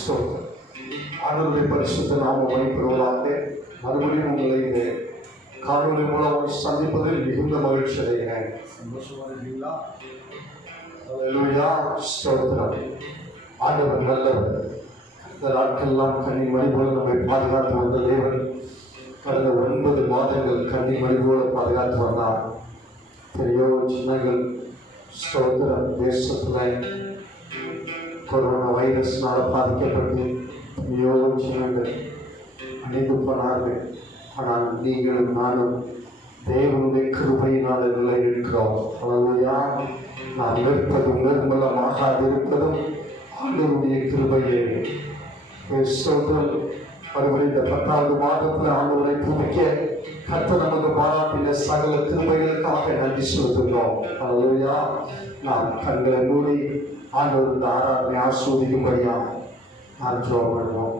ஸ்தோத்திரம். ஆண்டவருடைய பரிசுத்த நாமம் மகிமைப்படுவதாக. மறுபடியும் உங்களை இந்த காணொலி மூலம் சந்திப்பதில் மிகுந்த மகிழ்ச்சி அடைகிறேன். சந்தோஷமா இருக்கீங்களா? அல்லேலூயா, ஸ்தோத்திரம். ஆண்டவர் நல்லவர். இந்த நாட்களெல்லாம் கண்ணி மணி போல நம்மை பாதுகாத்து வந்த தேவன் கடந்த 9 மாதங்கள் கண்ணி மணி போல பாதுகாத்து வந்தார். பெரியோ சின்னங்கள் ஸ்தோத்திரம். தேசத்தில் கொரோனா வைரஸ்னால் பாதிக்கப்பட்டு பெரியோ சின்னங்கள் அணிந்து போனார்கள். ஆனால் நீங்களும் நானும் தேவனுடைய கிருபையினால் நிலை இருக்கிறோம். அல்லேலூயா. நாம் நிற்பதும் நிர்மலமாகாது இருப்பதும் ஆண்டவருடைய கிருபையே. ஸ்தோத்திரம். மறுபடியும் இந்த 10வது மாதத்தில் ஆண்டவரை துதிக்க கர்த்தர் நமக்கு பாராட்டின சகல கிருபைகளுக்காக நன்றி செலுத்துகிறோம். அல்லேலூயா. நாம் கண்களை மூடி ஆண்டவர் இந்த ஆராதனை ஆஸ்வதிக்கும்படியா நான் ஜெபம் பண்ணுவோம்.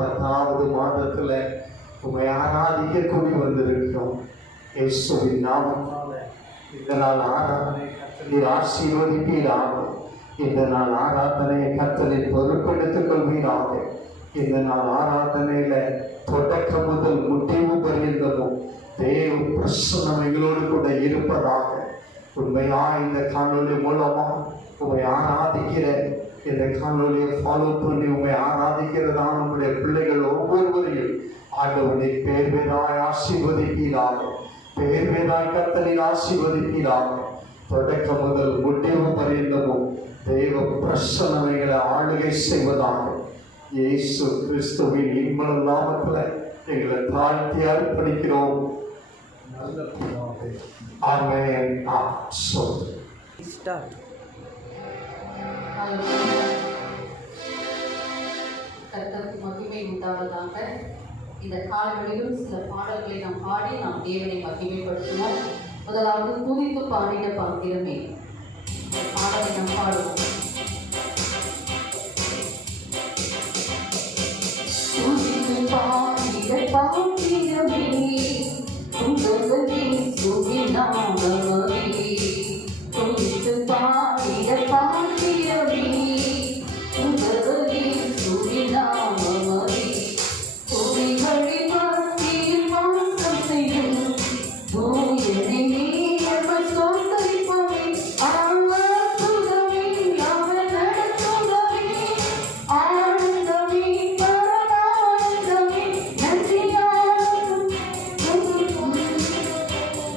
பத்தாவது மாதத்துல உண்மை ஆராதிக்க கூடி வந்திருக்கிறோம். இயேசுவின் நாமத்தால இந்த நாள் ஆராதனை கர்த்தர் ஆசீர்வதிப்பீராக. இந்த நாள் ஆராதனையை கர்த்தரின் பொறுப்பெடுத்துக் கொள்வீராக. இந்த நாள் ஆராதனையில தொடக்கம் முதல் முடிவு பரியந்தமும் தேவ பிரசன்னம் எங்களோடு கூட இருப்பதாக. உண்மையா இந்த காணொலி மூலமா உண்மை ஆராதிக்கிற இந்த காணொலியை ஃபாலோ பண்ணி உண்மை ஆராதிக்கிறதான நம்முடைய பிள்ளைகள் ஒவ்வொருவரையும் ஆண்டவனை பேர் பேராய் ஆசீர்வதிப்பீராக. பேர் பேராய் கர்த்தரில் ஆசீர்வதிப்பீராக. தொடக்கம் முதல் முடிவு பரியந்தமும் தேவ பிரசன்னங்களை ஆளுகை செய்வதாக. இயேசு கிறிஸ்துவின் இன்ப நாமத்தில் எங்களை தாழ்த்தி அர்ப்பணிக்கிறோம். நல்ல பிதாவே, ஆமென். Start. உண்டாவதாக. இந்த காலங்களிலும் சில பாடல்களை நாம் பாடி நாம் தேவனை மகிமைப்படுத்துவோம். முதலாவது துதித்து பாடின பாத்திரமே, இந்த பாடலை நாம் பாடுவோம். துதித்து பாடின பாத்திரமே, உங்களின் சுகிநாமமே. துதித்து பாடின பாத்திரமே, உங்களின் சுகிநாமமே. துதிகளின் மத்தியில் வாசம் செய்யும் தூயனே, அவர் சொந்தரிப்பவே. ஆத்துதமே, அவர் நடத்துதமே. ஆனந்தமே, பரமானந்தமே. நன்றியாலும்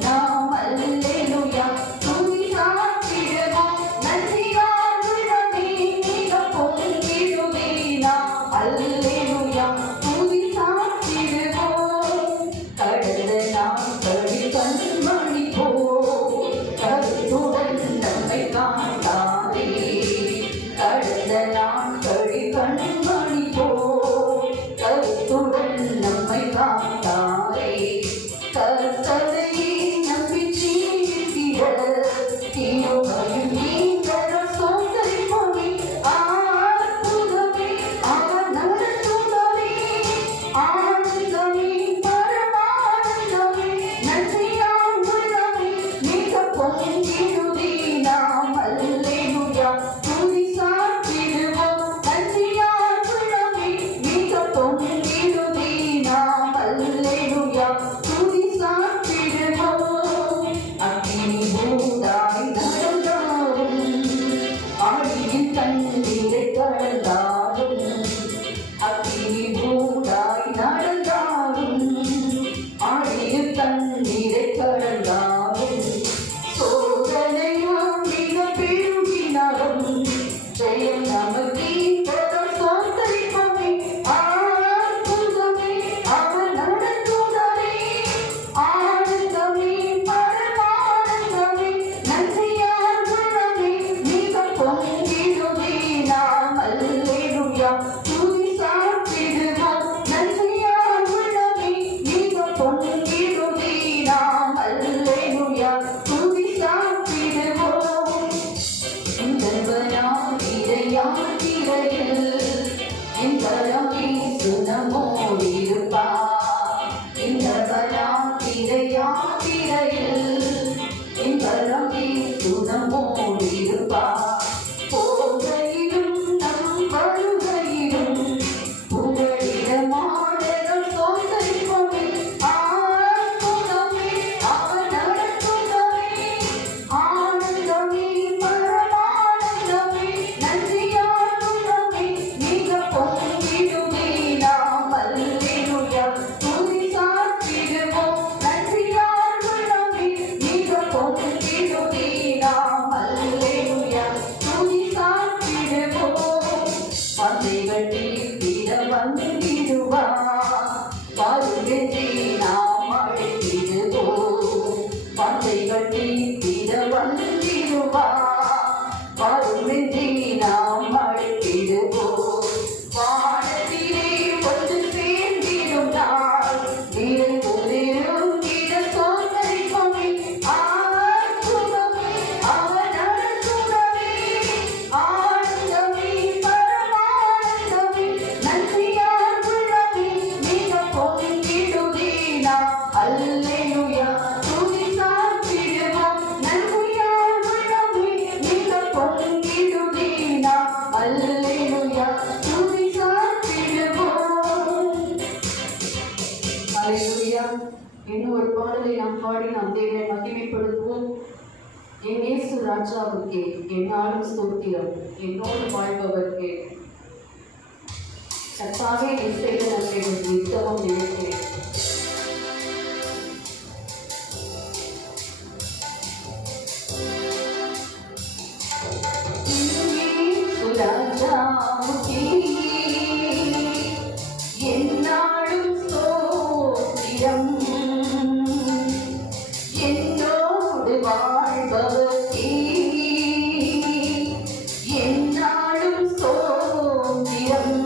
நாம் அல்லேலூயா துதி சாற்றிடுவோம். நன்றியால் உள்ளமே மிக பொங்கிடுவே. நாம் அல்லேலூயா துதி சாற்றிடுவோம். கடந்த நாட்களில் கண்மணி போல் கருத்துடன் நம்மை காத்தாரே. கடந்த நாட்களில் கண்மணி போல் கருத்துடன் நம்மை காத்தாரே. கர்த்தரை நம்பி ஜீவிக்கிற தீயோகையும் நீங்கள் சோதரிப்பவே. அற்புதமே, அவர் நடத்துதலே. ஆனந்தமே, பரமானந்தமே. நன்றியால் உள்ளமே மிக பொங்கிடுவே. நாம் அல்லேலூயா துதி சாற்றிடுவோம். நன்றியால் உள்ளமே மிக பொங்கிடுவே. நாம் அல்லேலூயா துதி சாற்றிடுவோம். அக்கினி பூதாய் நடந்தாலும் ஆழியில் தண்ணீரை கடந்தாலும். அக்கினி பூதாய் நடந்தாலும் ஆழியில் தண்ணீரை கடந்தாலும். சோதனையால் மிக பெருகினாலும் ஜெயம் நமக்கு தொடர் சோதரிப்பவே. அற்புதமே, அவர் நடத்துதலே. ஆனந்தமே, பரமானந்தமே. நன்றியால் உள்ளமே மிக பொங்கிடுவே. நாம் அல்லேலூயா துதி சாற்றிடுவோம். நன்றியால் உள்ளமே மிக பொங்கிடுவே. நாம் அல்லேலூயா துதி சாற்றிடுவோம். இந்தவனாம் இறையாத்திரையில் இந்தரமே சுனமோடிருப்பார். இந்தவனாம் இறையாத்திரையில் இந்தரமே சுனமோடிருப்பார். போகையிலும் நம் வருகையிலும் புகழிடமாடல் சோதரிப்பவே. அற்புதமே, அவர் நடத்துதலே. ஆனந்தமே, பரமானந்தமே. நன்றியால் உள்ளமே மிக பொங்கிடுவே. நாம் அல்லேலூயா துதி சாற்றிடுவோம். நன்றியால் உள்ளமே மிக பொங்கிடுவே. நாம் அல்லேலூயா துதி சாற்றிடுவோம். பந்தைகளில் திட வந்திடுவார். வருகின்றே நாம் அழைத்திடுவோம். பந்தைகளில் திட வந்திடுவார். வருகின்றே நாம் அழைத்திடுவோம். வானத்திலே ஒன்று சேர்ந்திடும் நாள் நிறைவுறும் இட சோதரிப்பவே. அற்புதமே, அவர் நடத்துதலே. ஆனந்தமே, பரமானந்தமே. நன்றியால் உள்ளமே மிக பொங்கிடுவே. நாம் அல்லேலூயா துதி சாற்றிடுவோம். நன்றியால் உள்ளமே மிக பொங்கிடுவே. நாம் அல்லேலூயா துதி சாற்றிடுவோம். அல்லேலூயா. இன்னும் ஒரு பாடலை நாம் பாடி நாம் தேவனை மகிமைப்படுத்துவோம். என் இயேசு ராஜாவுக்கே என்னாலும் ஸ்தோத்திரம், என்னோடு வாழ்பவர்க்கே. கர்த்தாவே, நீ செய்த நன்மைகள் நித்தமும் நினைக்கிறேன். ராஜாவுக்கே என்னாலும் ஸ்தோத்திரம், என்னோடு வாழ்பவர்க்கே என்னாலும் ஸ்தோத்திரம்.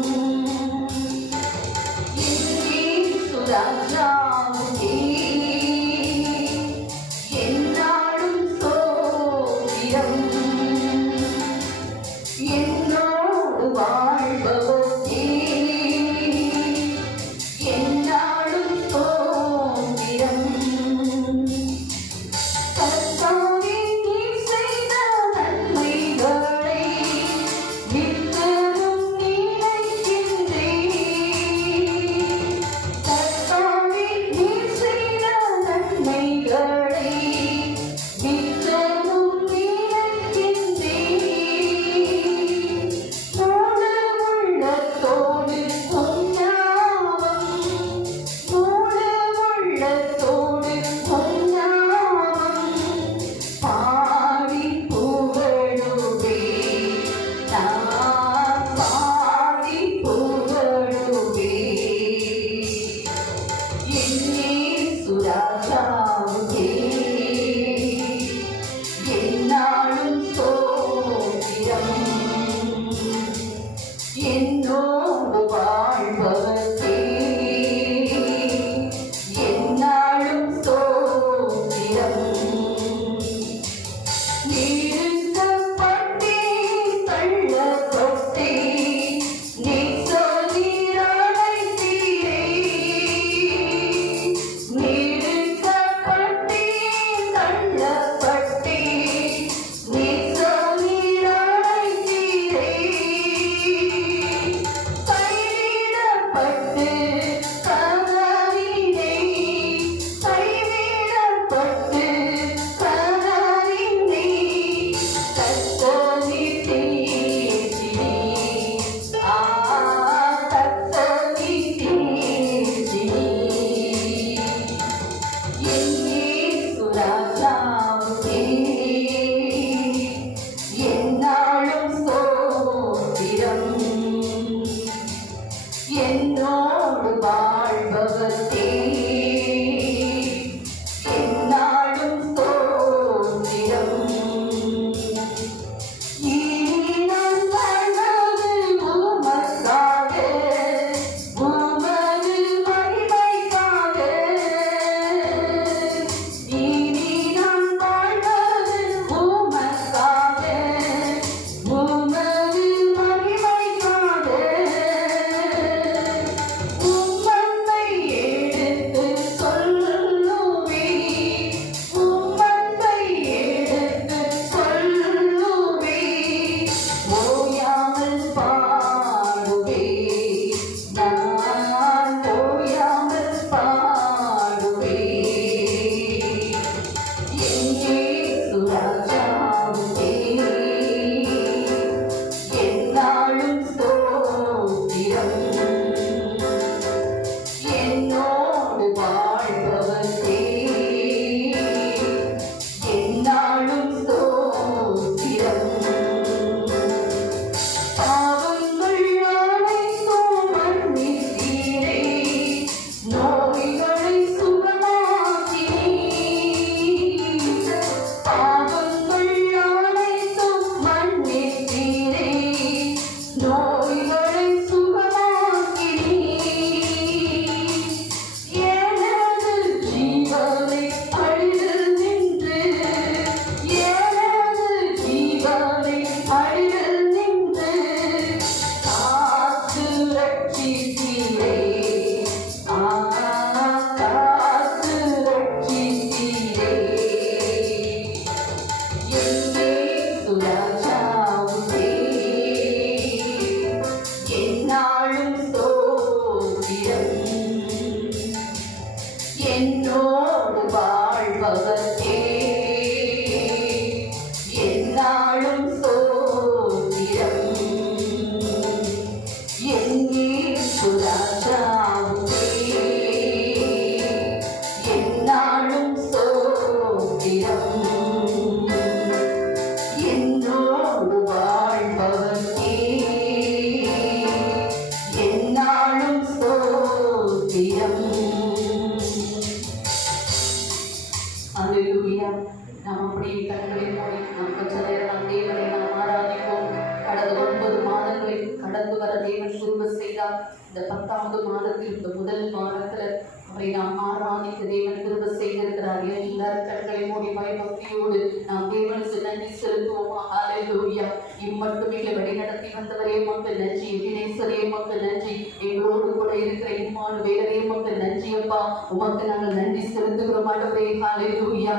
இந்த 10வது மாதத்தில் இந்த முதல் வாரத்துல அவரை நாம் ஆராதிக்க தேவன் கிருபை செய்திருக்கிறார். எல்லாரும் கண்களை மூடி பயபக்தியோடு நாம் தேவனுக்கு நன்றி செலுத்துவோம். ஹalleluya. இம்மட்டும் எங்களை வழிநடத்தி வந்தவரே மக்கள் நன்றி. எபினேசரே மக்கள் நன்றி. எங்களோடு கூட இருக்கிற இம்மானுவேலரே மக்கள் நன்றி அப்பா. உமக்கு நாங்கள் நன்றி செலுத்துகிறோம் ஆண்டவரே. ஹalleluya.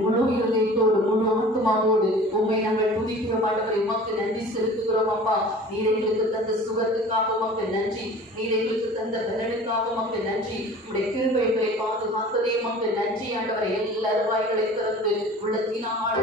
முழு இதயத்தோடு முழு ஆத்துமாவோடு உம்மை நாங்கள் துதிக்கிறோம் ஆண்டவரே. உமக்கு நன்றி செலுத்துகிறோம் அப்பா. நீர் எங்களுக்கு தந்த சுகத்துக்காக உமக்கு நன்றி. நீர் எங்களுக்கு தந்த பலனுக்காக உமக்கு நன்றி. உடைய கிருபைகளை பாதுகாத்ததே உமக்கு நன்றி ஆண்டவரே. எல்லா வாய்களை திறந்து உள்ளத்தினால்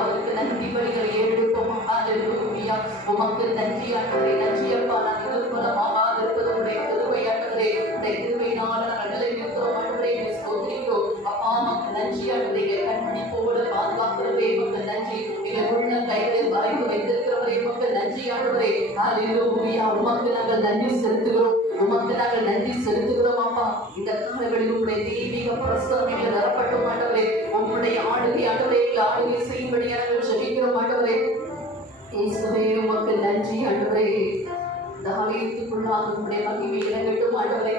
அவருக்கு நன்றி பலிகளை எடுப்போம். ஹalleluya. உமக்கு நன்றி ஆண்டவரே. நன்றி அப்பா. நான் நிர்மலமாக இருப்பது உடைய கிருபை ஆண்டவரே. உடைய கிருபையினால் நாங்கள் இருக்கிறோம் ஆண்டவரே. ஸ்தோத்திரிக்கிறோம் அப்பா. உமக்கு நன்றி ஆண்டவரே. கண்மணி போல பாதுகாக்கிறவரே உமக்கு நன்றி. எங்கள் உள்ள கைகளில் வரைந்து வைத்திருக்கிறவரே உமக்கு நன்றி ஆண்டவரே. ஹalleluya. உமக்கு நாங்கள் நன்றி செலுத்துகிறோம். உமக்கு நாங்கள் நன்றி செலுத்துகிறோம் அப்பா. இந்த காலங்களில் உங்களுடைய தெய்வீக பிரசன்னங்கள் வரப்பட்டும் ஆண்டவரே. உங்களுடைய ஆளுகை ஆண்டவரே ஆளுகை செய்யும்படி நாங்கள் ஜெபிக்கிறோம் ஆண்டவரே. இயேசுவே உமக்கு நன்றி ஆண்டவரே. இந்த ஆலயத்துக்குள்ளாக உங்களுடைய மகிமை இறங்கட்டும் ஆண்டவரே.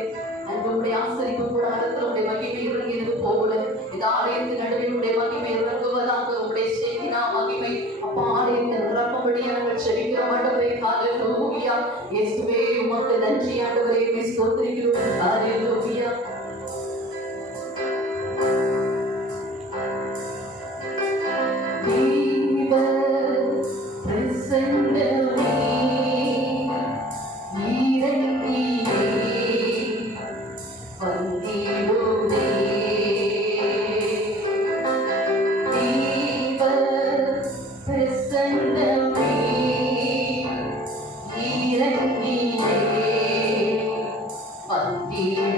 உங்களுடைய ஆசரிப்பு கூடாரத்தில் உங்களுடைய மகிமை இறங்கியது போல இந்த ஆலயத்தின் நடுவில் உங்களுடைய மகிமை இறங்குவதாக உங்களுடைய செய்தினா மகிமை அப்பா ஆலயத்தை நிரப்பபடி நாங்கள் ஜெபிக்கிறோம் ஆண்டவரே. ஹalleluya. இயேசுவே உமக்கு நன்றி ஆண்டவரே. ஸ்தோத்திரிக்கிறோம். ஹalleluya. Dear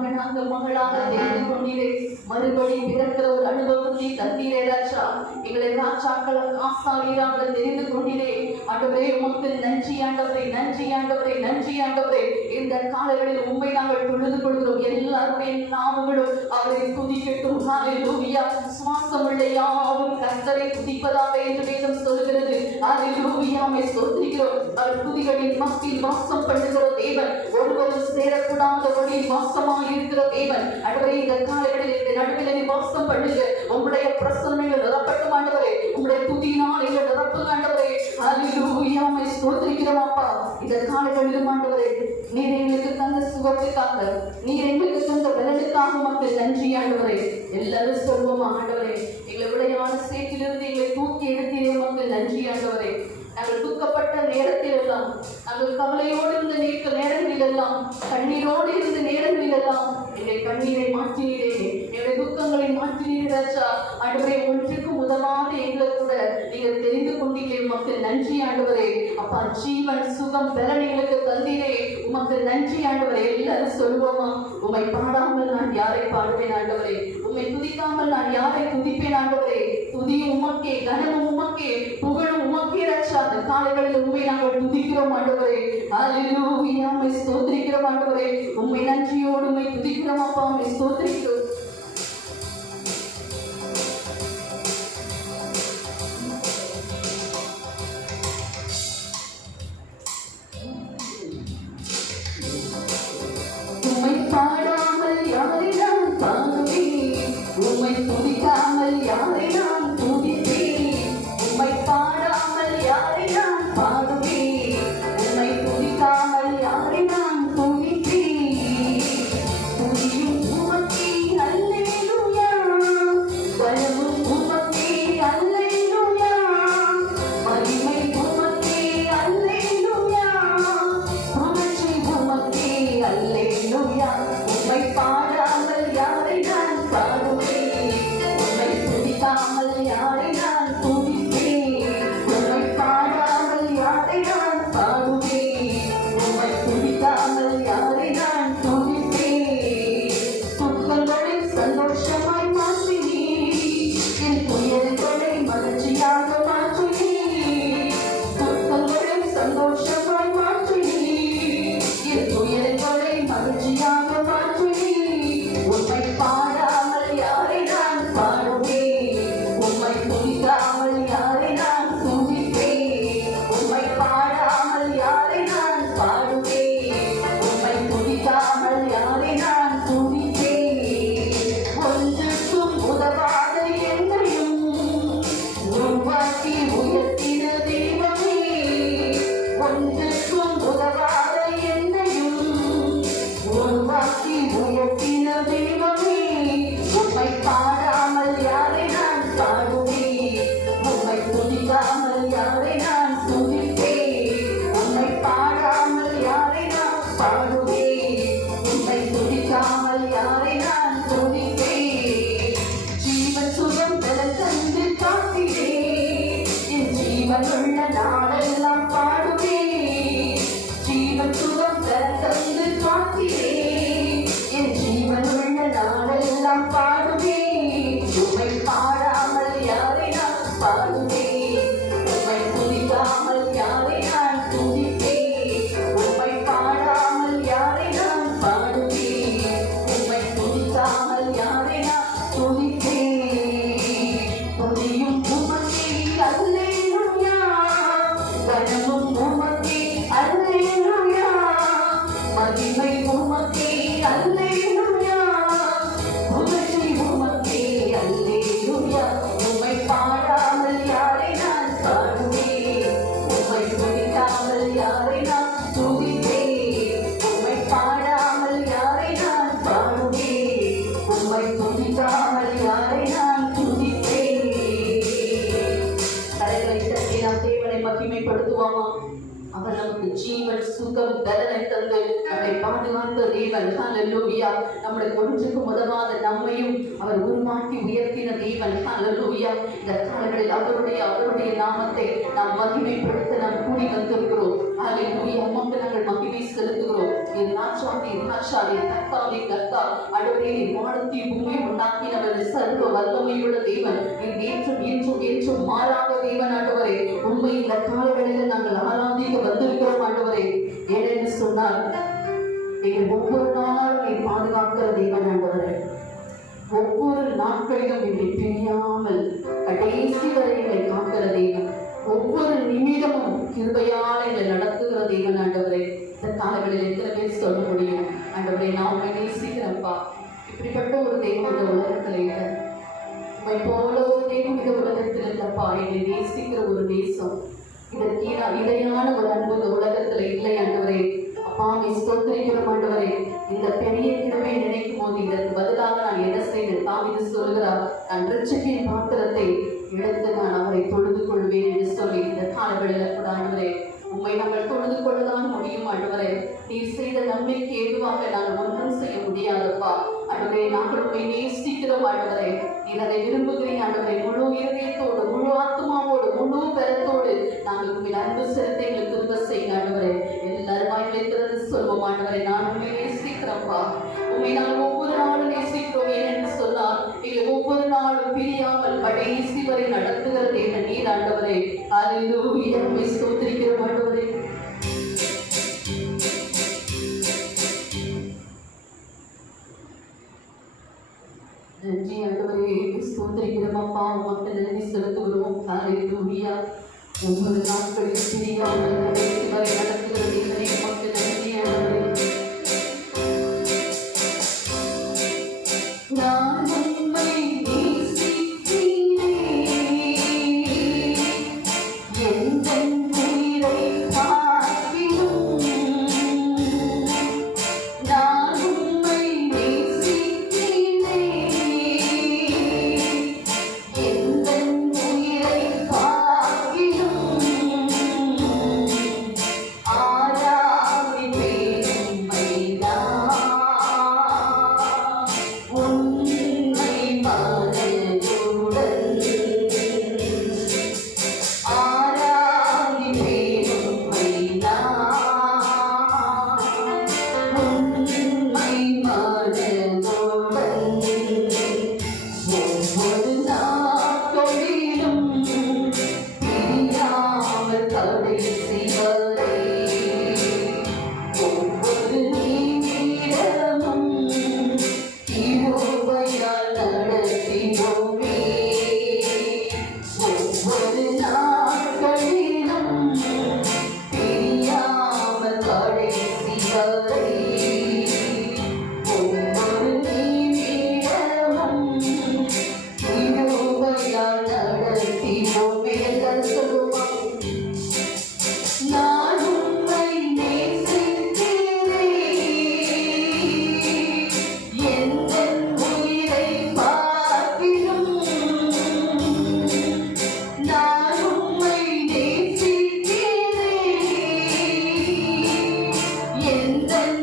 மகனாக மகளாக தெரிந்து கொண்டீரே. மறுபடியும் பிறக்கிற ஒரு அனுபவத்தை தந்தீரே ராஜா. எங்களை ராஜாக்கள் ஆசாரியராக தெரிந்து கொண்டீரே. ஆண்டவரே உமக்கு நன்றி ஆண்டவரே, நன்றி ஆண்டவரே, நன்றி ஆண்டவரே. இந்த காலங்களில் உண்மை நாங்கள் தொழுது கொள்கிறோம். எல்லாருடைய நாமங்களும் அவரை துதிக்கட்டும். ஹalleluya. சுவாசமுள்ள யாவும் கர்த்தரை துதிப்பதாக என்று வேதம் சொல்கிறது. ஹalleluya. மை ஸ்தோத்திரிக்கிறோம். அவர் துதிகளின் மத்தியில் வாசம் பண்ணுகிற தேவன், ஒருவரும் சேரக்கூடாதபடி வாசமாக இருக்கிற தேவன். ஆண்டவரே இந்த காலங்களில் இந்த நடுவில் வாசம் பண்ணுங்க. உங்களுடைய பிரசன்னங்கள் நிரப்பட்டும் ஆண்டவரே. உங்களுடைய துதியினால் எங்களை நிரப்புங்க ஆண்டவரே. ஹalleluya. மை ஸ்தோத்திரிக்கிறோம் அப்பா. இந்த காலங்களிலும் ஆண்டவரே நீர் எங்களுக்கு தந்த சுகத்துக்காக, நீர் எங்களுக்கு தந்த பலனுக்காக மக்கள் நன்றி ஆண்டவரே. எல்லாரும் சொல்வோம் ஆண்டவரே. எங்களை விளையான சேற்றிலிருந்து எங்களை தூக்கி எடுத்தீரே மக்கள் நன்றி ஆண்டவரே. நாங்கள் துக்கப்பட்ட நேரத்தில் எல்லாம், நாங்கள் கவலையோடு இருந்த நேரங்களில் எல்லாம், கண்ணீரோடு இருந்த நேரங்களில் எல்லாம் எங்களை கண்ணீரை மாற்றினீரே, எங்களுடைய துக்கங்களை மாற்றினீரே ராஜா. ஆண்டவரே ஒன்றுக்கும் உதவாத எங்களை கூட நீங்கள் தெரிந்து கொண்டீரே. உமக்கு நன்றி ஆண்டவரே. அப்பா ஜீவன் சுகம் பலன் எங்களுக்கு தந்தீரே. உமக்கு நன்றி ஆண்டவரே. எல்லாரும் சொல்லுவோமா, உம்மை பாடாமல் நான் யாரை பாடுவேன் ஆண்டவரே, உம்மை துதிக்காமல் நான் யாரை துதிப்பேன் ஆண்டவரே. துதியும் உமக்கே, கனமும் உமக்கே, புகழும் உமக்கே ராஜா. அந்த காலைகளில் உண்மை நாங்கள் துதிக்கிறோம் ஆண்டவரே. ஹalleluya. உம்மை ஸ்தோத்திரிக்கிறோம் ஆண்டவரே. உம்மை நன்றியோடு உம்மை துதிக்கிறோம் அப்பா. உம்மை ஸ்தோத்திரிக்கிறோம். உம்மை பாடாமல் யாரை நான் பாடுவேன், உம்மை துதிக்காமல் யாரை நான் துதிப்பேன். உம்மை பாடாமல் யாரை நான் பாடுவேன், உம்மை துதிக்காமல் யாரை நான் துதிப்பேன். துதியும் உமக்கே அல்லேலூயா, பலமும் உமக்கே அல்லேலூயா, மகிமை உமக்கே அல்லேலூயா, புகழ்ச்சி உமக்கே அல்லேலூயா. உம்மை பாடாமல் யாரை நான் பாடுவேன், உம்மை துதிக்காமல் யாரை நான் துதிப்பேன். உம்மை பாடாமல் யாரை நான் பாடுவேன், உம்மை துதிக்காமல் யாரை நான் துதிப்பேன். துக்கங்களை சந்தோஷமாய் மாற்றினீர், என் துயர்களை மகிழ்ச்சியாக மாற்றினீர். துக்கங்களை சந்தோஷமாய் மாற்றினீர், என் துயர்களை மகிழ்ச்சியாக மாற்றினீர். உம்மை பாடாமல் யாரை நான் பாடுவேன், உம்மை துதிக்காமல் யாரை நான் துதிப்பேன். உம்மை பாடாமல் யாரை நான் பாடுவேன், உம்மை துதிக்காமல் யாரை நான் துதிப்பேன். ஒன்றுக்கும் உதவாத என்னையும் உருவாக்கி உயர்த்தின தெய்வமே, ஒன்றுக்கும் உதவாத என்னையும் உருவாக்கி உயர்த்தின தெய்வமே. உம்மை பாடாமல் யாரை நான் பாடுவேன், உம்மை துதிக்காமல் யாரை நான் துதிப்பேன். உம்மை பாடாமல் யாரை நான் பாடுவேன், உம்மை துதிக்காமல் யாரை நான் துதிப்பேன். ஜீவன் சுகம் பலன் தந்து காத்திரே, என் ஜீவனுள்ள நாளெல்லாம் பாடுவேன். ஜீவன் சுகம் பலன் தந்து காத்திரே, என் ஜீவனுள்ள நாளெல்லாம் பாடுவேன். உம்மை பாடாமல் யாரை நான் பாடுவேன், உம்மை துதிக்காமல் யாரை நான் துதிப்பேன். உம்மை பாடாமல் யாரை நான் பாடுவேன், உம்மை துதிக்காமல் யாரை நான் துதிப்பேன். துதியும் உமக்கே அல்லேலூயா, கனமும் உமக்கே அல்லேலூயா, மகிமை உமக்கே அல்லேலூயா, புகழ்ச்சி உமக்கே அல்லேலூயா. உம்மை பாடாமல் யாரை நான் பாடுவேன், உம்மை துதிக்காமல் யாரை நான் துதிப்பேன். உம்மை பாடாமல் யாரை நான் பாடுவேன், உம்மை துதிக்காமல் யாரை நான் துதிப்பேன். தலைகளை தட்டி நாம் தேவனை மகிமைப்படுத்துவோமா? அவர் நமக்கு ஜீவன் சுகம் பலனை தந்து நம்மை பாதுகாத்த தேவன். ஹalleluya. நம்முடைய ஒன்றுக்கும் உதவாத நம்மையும் அவர் உருமாற்றி உயர்த்தின தேவன். ஹalleluya. இந்த காலங்களில் அவருடைய நாமத்தை நாம் மகிமைப்படுத்த நாம் கூடி வந்திருக்கிறோம். ஹalleluya. உமக்கு நாங்கள் மகிமை செலுத்துகிறோம். என் ராஜாவே ராஜாவே கர்த்தாவே கர்த்தா ஆண்டவரே நீர் வானத்தையும் பூமியை உண்டாக்கினவர் சர்வ வல்லமையுள்ள தேவன் நீர் நேற்றும் இன்றும் என்றும் மாறாத தேவன் ஆண்டவரே உண்மை இந்த காலங்களில் நாங்கள் ஆராதிக்க வந்திருக்கிறோம் ஆண்டவரே ஏனென்று சொன்னால் நீங்கள் ஒவ்வொரு நாளும் நீ பாதுகாக்கிற தேவன் ஆண்டவரே ஒவ்வொரு நாட்களிலும் என்னை பிரியாமல் கடைசி வரை என்னை காக்கிற தேவன் ஒவ்வொரு நிமிடமும் கிருபையால் என்னை நடத்துகிற தேவன் ஆண்டவரே இந்த காலங்களில் எத்தனை பேர் சொல்ல முடியும் ஆண்டவரே நான் உண்மை நேசிக்கிறேன்ப்பா இப்படிப்பட்ட ஒரு தெய்வம் இந்த உலகத்தில் இல்லை உண்மை போல ஒரு தெய்வம் இந்த உலகத்தில் இல்லப்பா என்னை நேசிக்கிற ஒரு தேசம் இதற்கு இடையான ஒரு அன்பு இந்த உலகத்தில் இல்லை ஆண்டவரே அப்பா நீ ஸ்தோத்திரிக்கிறோம் ஆண்டவரே இந்த பெரிய கிருபையை நினைக்கும் போது இதற்கு பதிலாக நான் என்ன செய்தேன் தாவீது சொல்லுகிறார் நான் இரட்சகின் பாத்திரத்தை எடுத்து நான் அவரை தொழுது கொள்வேன் என்று சொல்லி இந்த காலங்களில் கூட ஆண்டவரே உண்மை நாங்கள் தொழுது கொள்ளதான் முடியும் ஆண்டவரே நீர் செய்த நன்மைக்கு ஏதுவாக நாங்கள் ஒன்றும் செய்ய முடியாதப்பா ஆண்டவரே நாங்கள் உண்மை நேசிக்கிறோம் ஆண்டவரே நீர் அதை விரும்புகிறேன் ஆண்டவரே முழு இதயத்தோடு முழு ஆத்மாவோடு முழு பலத்தோடு நாங்கள் உண்மை அன்பு செலுத்த எங்களுக்கு திரும்ப செய்ய ஆண்டவரே எல்லாரும் வாய்களை திறந்து சொல்வோம் ஆண்டவரே நான் உண்மை நேசிக்கிறோம்ப்பா உண்மை நாங்கள் ஒவ்வொரு நாளும் நேசிக்கிறோம் ஏனென்று சொன்னால் நீங்கள் ஒவ்வொரு நாளும் பிரியாமல் கடைசி வரை நடத்துகிற தேவன் நீர் ஆண்டவரே அல்லேலூயா உம்மை ஸ்தோத்திரிக்கிறோம் ஆண்டவரே நன்றி ஆண்டவரே ஸ்தோத்திரிக்கிறோம் அப்பா உமக்கு நன்றி செலுத்துகிறோம் அல்லேலூயா ஒவ்வொரு நாட்களில் பிரியாமல் கடைசி வரை நடத்துகிற தேவனே உமக்கு நன்றி ஆண்டவரே நான் உம்மை நேசிக்கிறேன் எந்தன் உயிரை பார்க்கிலும் நான் உம்மை நேசிக்கிறேன் எந்தன் உயிரை பார்க்கிலும் ஆராதிப்பேன் உம்மை நான் உண்மை மனதுடன் ஆராதிப்பேன் உம்மை நான் உண்மை மனதுடன் ஒவ்வொரு நாட்களிலும் பிரியாமல் கடைசி வரை ஒவ்வொரு நிமிடமும் கிருபையால் நடத்தினோமே ஒவ்வொரு நாட்களிலும் பிரியாமல் கடைசி வரை ஒவ்வொரு நிமிடமும் கிருபையால் நடத்தினோமே எல்லாரும் சொல்லுவோம் நான் உம்மை நேசிக்கிறேன் எந்தன் உயிரை பார்க்கிலும் நான் உம்மை நேசிக்கிறேன் எந்தன்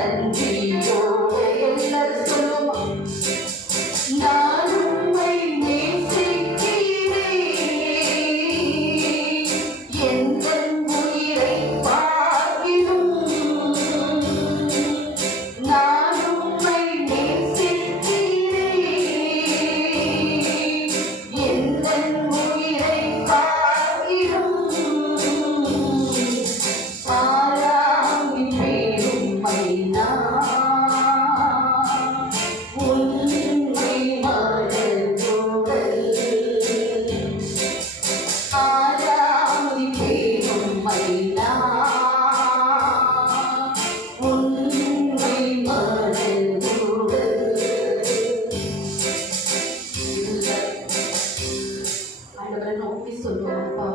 நன்றியோடு எல்லாரும் சொல்லுவோம். நான் உம்மை நேசிக்கிறேன், எந்தன் உயிரை பார்க்கிலும். நான் உம்மை நேசிக்கிறேன், எந்தன் உயிரை பார்க்கிலும். ஆராதிப்பேன் உம்மை நான், உன்னை மனதுடன். ஆராதிப்பேன் உம்மை நான், உன்னை மனதுடன். ஆண்டவரை நோக்கி சொல்லுவோம். அப்பா,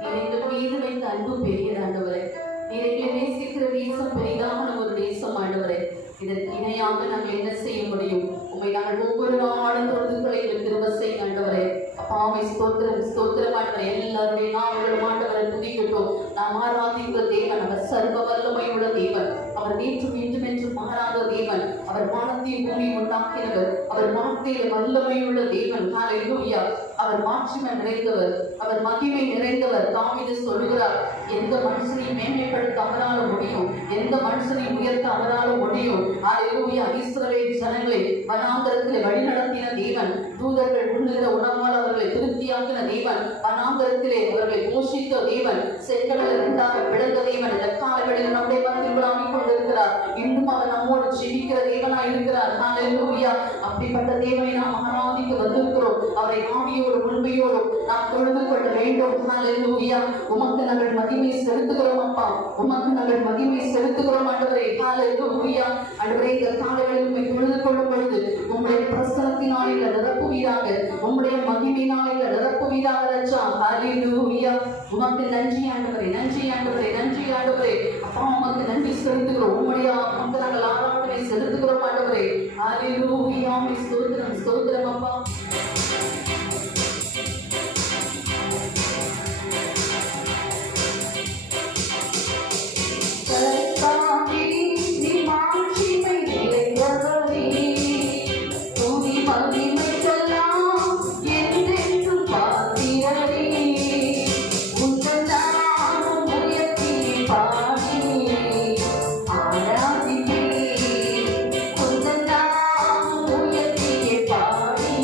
நீர் எங்கள் மீது வைத்த அன்பு பெரியது ஆண்டவரே. நீர் எங்களை நேசிக்கிற நேசம் பெரிதான ஒரு நேசம் ஆண்டவரே. இதற்கு இணையாக நாங்கள் என்ன செய்ய முடியும்? உண்மை நாங்கள் ஒவ்வொரு நாளும் தொழுதுகளை திரும்ப செய்ய ஆண்டவரே. அப்பாவை ஸ்தோத்திரம் ஸ்தோத்திரம் ஆண்டவரே. எல்லாருடைய நாமங்களும் ஆண்டவரை துதிக்கட்டும். நாம் ஆராதிக்கிற தேவன் அவர் சர்வ வல்லமையுள்ள தேவன். அவர் நேற்றும் இன்றும் என்றும் மாறாத தேவன். அவர் வானத்தையும் பூமியை உண்டாக்கினவர். அவர் வார்த்தையில வல்லமையுள்ள தேவன். ஹல்லேலூயா. அவர் மாட்சிமை நிறைந்தவர், அவர் மகிமை நிறைந்தவர். தாவீது சொல்கிறார், எந்த மனுஷனையும் மேன்மைப்படுத்த அவரால முடியும், எந்த மனுஷனையும் உயர்த்த அவரால முடியும். ஹல்லேலூயா. இஸ்ரவேல் ஜனங்களை வனாந்தரத்தில் வழிநடத்தின தேவன். தூதர்கள் உண்ணுகிற உணவால் அவர்களை திருப்தியாக்கின தேவன். வனாந்தரத்திலே அவர்களை போஷித்த தேவன். செங்கடலை இரண்டாக பிளந்த தேவன். இந்த காலங்களில் நம்முடைய மத்தியில் விளாவிக் கொண்டிருக்கிறார். இன்னும் அவர் நம்மோடு ஜீவிக்கிற தேவனாய் இருக்கிறார். ஹல்லேலூயா. அப்படிப்பட்ட தேவனை நாம் ஆராதிக்க வந்திருக்கிறோம். அவரை ஆவியோடு உண்மையோடு நாம் தொழுது கொள்ள வேண்டும். ஹல்லேலூயா. உமக்கு நாங்கள் மகிமை செலுத்துகிறோம் அப்பா, உமக்கு நாங்கள் மகிமை செலுத்துகிறோம் ஆண்டவரே. ஹல்லேலூயா. ஆண்டவரே, இந்த காலங்களில் உம்மை தொழுது கொள்ளும் பொழுது உம்முடைய பிரசன்னத்தினாலே நிரப்புவீராக, உம்முடைய மகிமையினாலே நிரப்புவீராக ராஜா. ஹல்லேலூயா. உமக்கு நன்றி ஆண்டவரே, நன்றி ஆண்டவரே, நன்றி ஆண்டவரே. அப்பா, உமக்கு நன்றி செலுத்துகிறோம். உம்முடைய உமக்கு நாங்கள் ஆராதனை செலுத்துகிறோம் ஆண்டவரே. ஹல்லேலூயா. ஸ்தோத்திரம் ஸ்தோத்திரம் அப்பா. கர்த்தாவே, நீ மாட்சிமை நிறைந்தவரே, துதி மகிமைக்கெல்லாம் என்றென்றும் பாத்திரரே. உந்தன் நாமம் உயர்த்தி பாடி ஆராதிப்பேன், உந்தன் நாமம் உயர்த்தி பாடி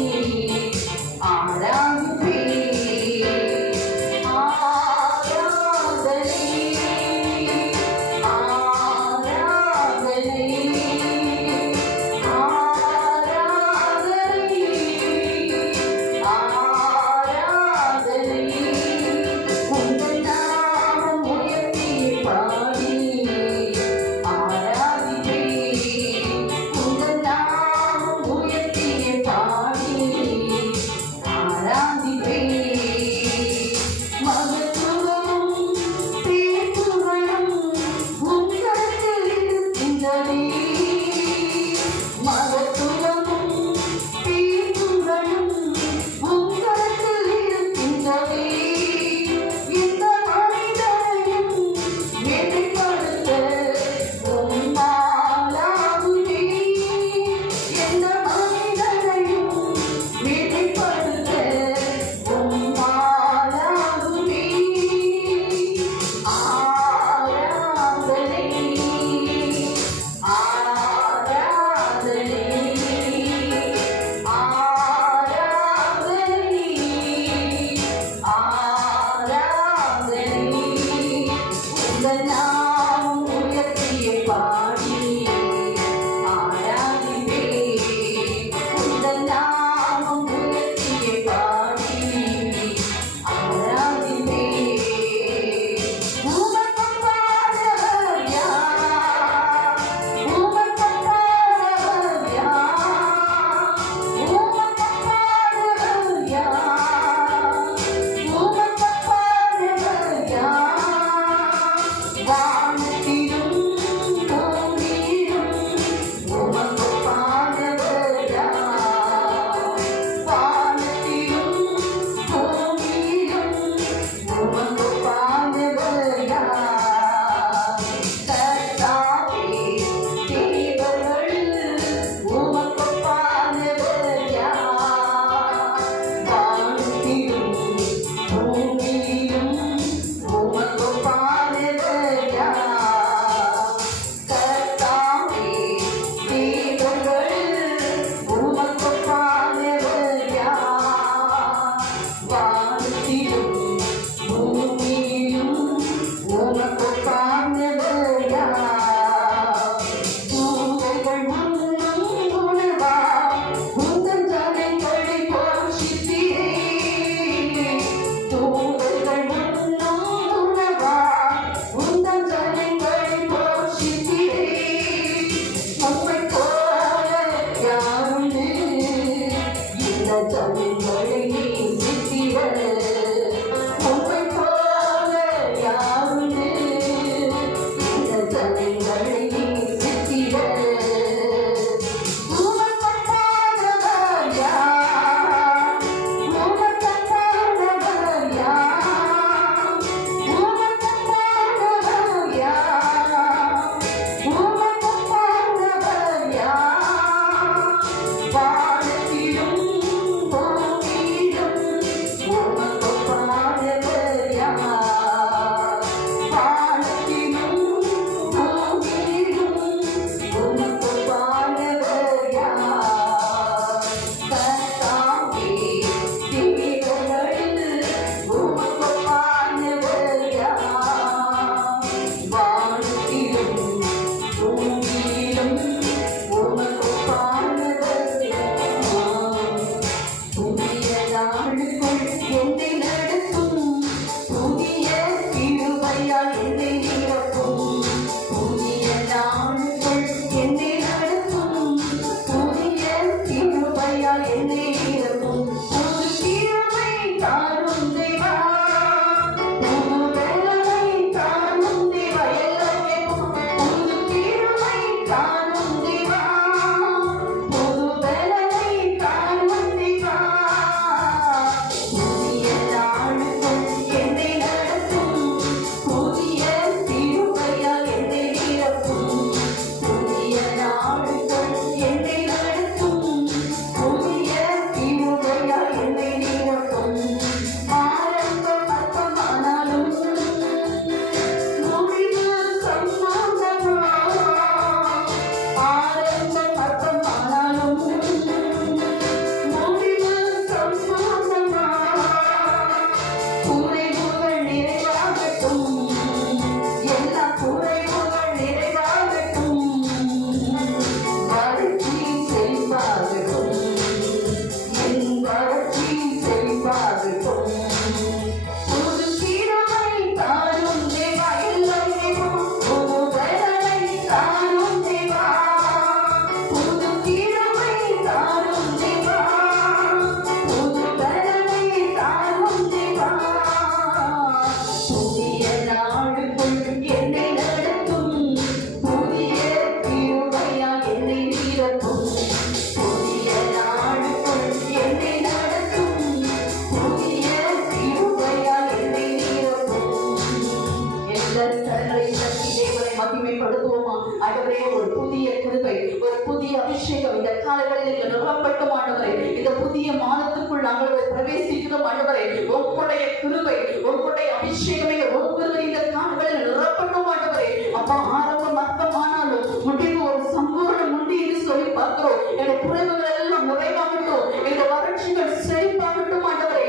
ஒரு புதிய கிருபை, ஒரு புதிய அபிஷேகம் இந்த காலங்களில் நிரப்பட்டும் ஆண்டவரே. இந்த புதிய மாதத்துக்குள் நாங்கள் பிரவேசிக்கிறோம் ஆண்டவரே. உங்களுடைய கிருபை, உங்களுடைய அபிஷேகமே ஒவ்வொருவரும் இந்த காலங்களில் நிரப்பட்டும் ஆண்டவரே. அப்பா, ஆரம்பம் அர்த்தமானாலும் முடிவு ஒரு சம்பூர்ணம் உண்டு என்று சொல்லி பார்க்கிறோம். என்னுடைய குறைவுகள் எல்லாம் நிறைவாகட்டும், என்னுடைய வறட்சிகள் செழிப்பாகட்டும் ஆண்டவரே.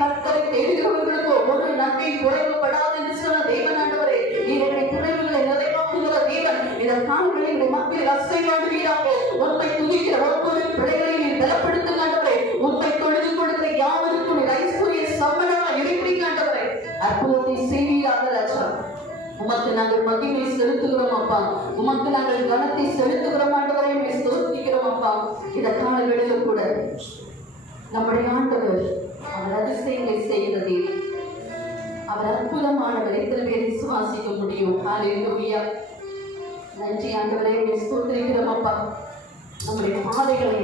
கர்த்தரை தேடுகிறவர்களுக்கு ஒரு நன்மை குறைவுபடாது என்று சொன்ன தேவன் ஆண்டவரே. என்னுடைய குறைவுகளை நிறைவாக்குகிற தேவன் இந்த காலங்களில் மக்கள் அசைவாடுவீராக. உண்மை துதிக்கிற ஒவ்வொரு பிள்ளைகளையும் பலப்படுத்தும் ஆண்டவரே. உண்மை தொழுது கொடுக்கிற யாவருக்கும் ஐஸ்வர்ய சம்பளமாக இருக்கிறீங்க ஆண்டவரே. அற்புதத்தை செய்வீராக ராஜா. உமக்கு நாங்கள் மகிமை செலுத்துகிறோம் அப்பா. உமக்கு நாங்கள் கனத்தை செலுத்துகிறோம் ஆண்டவரை ஸ்தோத்திரிக்கிறோம் அப்பா. இந்த காலங்களிலும் கூட நம்முடைய ஆண்டவர் அவர் அதிசயங்களை செய்ததே, அவர் அற்புதமானவர். எத்தனை பேர் விசுவாசிக்க முடியும்? ஹல்லேலூயா. நன்றி ஆண்டவரே, ஸ்தோத்திரிக்கிறோம் அப்பா. நம்முடைய பாதைகளை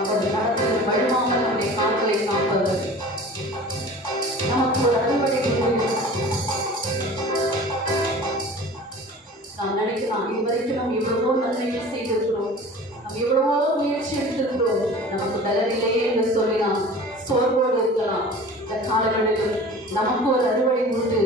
அவர் நடத்துகிற வழிவாமல் நம்முடைய கால்களை காப்பவர். நமக்கு ஒரு அறுவடை நாம் நினைக்கலாம், இதுவரைக்கும் நாம் எவ்வளவோ நன்மைகள் செய்திருக்கிறோம், நாம் எவ்வளவோ முயற்சி எடுத்திருக்கிறோம், நமக்கு பலனில்லையே என்று சொல்லி நாம் சோர்வோடு இருக்கலாம். இந்த காலங்களிலும் நமக்கு ஒரு அறுவடை உண்டு.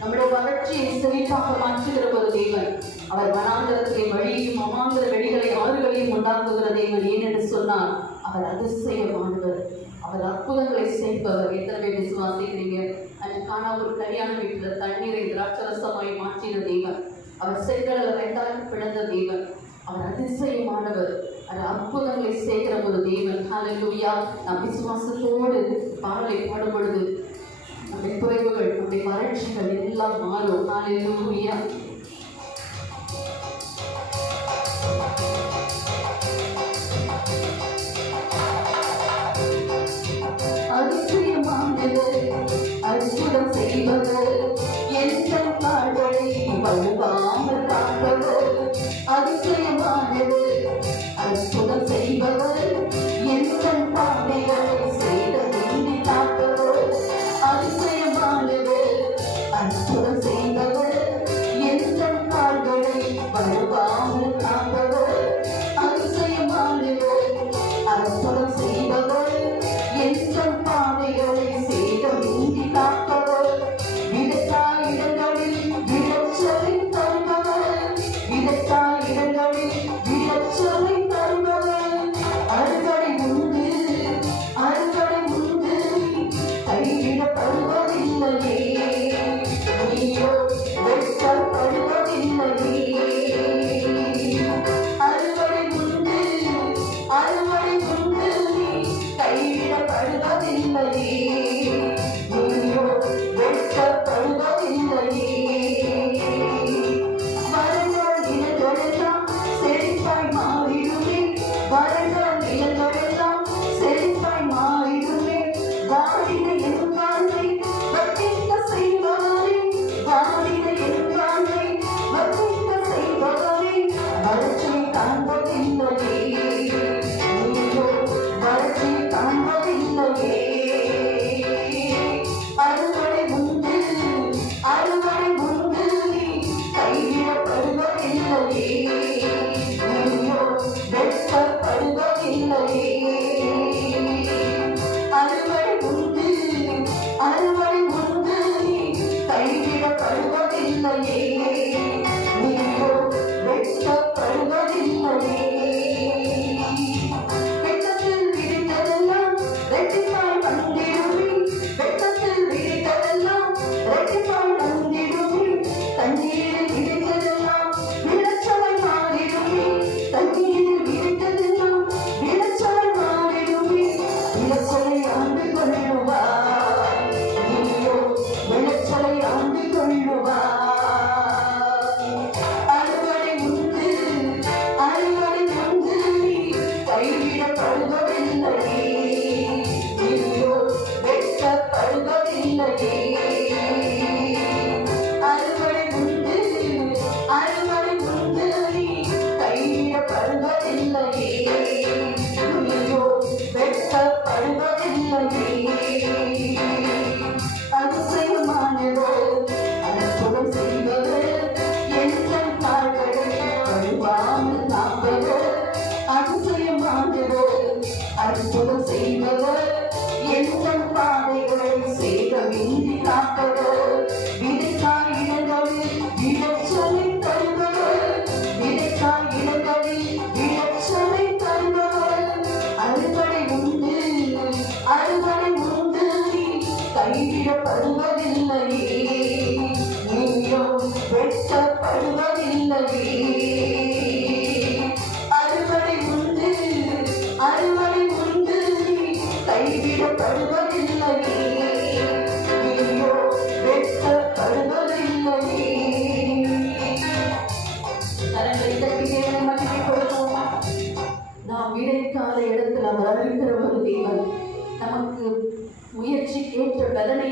நம்முடைய வறட்சியை செழிப்பாக மாற்றுகிற ஒரு தேவன். அவர் வனாந்தரத்திலே வழியையும் அமாந்திர வெளிகளை ஆறுகளையும் உண்டாக்குகிற தேவன். ஏனென்று சொன்னால் அவர் அதிசயமானவர், அவர் அற்புதங்களை செய்பவர். எத்தனை பேர் விசுவாசிக்கிறீங்க? அன்று காணா ஒரு கல்யாண வீட்டில் தண்ணீரை திராட்சரசமாய் மாற்றின தேவன். அவர் செங்கடலை ரெண்டாக பிளந்த தேவன். அவர் அதிசயமானவர், அவர் அற்புதங்களை செய்கிற ஒரு தேவன். ஹல்லேலூயா. நாம் விசுவாசத்தோடு பாடலை பாடும் பொழுது நம்முடைய குறைவுகள், நம்முடைய வறட்சிகள் எல்லாம் மாறும். ஹல்லேலூயா. அதிசயமானவர், அற்புதம் செய்பவர், எங்கள் பாடலை வழுவாமல் காப்பவர். அதிசயமானவர், அற்புதம் செய்பவர், எங்கள் பாதைகளை செய்த நீதி காப்பவர். அதிசயமானவர், அற்புதம் செய்பவர், எங்கள் பாதைகளை வழுவாமல் காப்பவர். அதிசயமானவர், அற்புதம் செய்பவர், எங்கள் பாதைகளை செய்த நீதி காப்பவர். விதைத்தாய் இடங்களில் விளைச்சலை தருபவர், விதைத்தாய் இடங்களில் விளைச்சலை தருபவர். அறுவடை உண்டு, அறுவடை உண்டு, கைவிடப்படுவதில்லையே, நீயோ வெட்கப்படுவதில்லையே. அறுவடை உண்டு, அறுவடை உண்டு, கைவிடப்படுவதில்லையே, நீயோ வெட்கப்படுவதில்லையே. வறண்ட நிலங்களெல்லாம் செழிப்பாய் மாறிடுமே, வறண்ட நிலங்களெல்லாம் செழிப்பாய் மாறிடுமே. வாடின என் வாழ்வை வட்டிக்க செய்பவரே,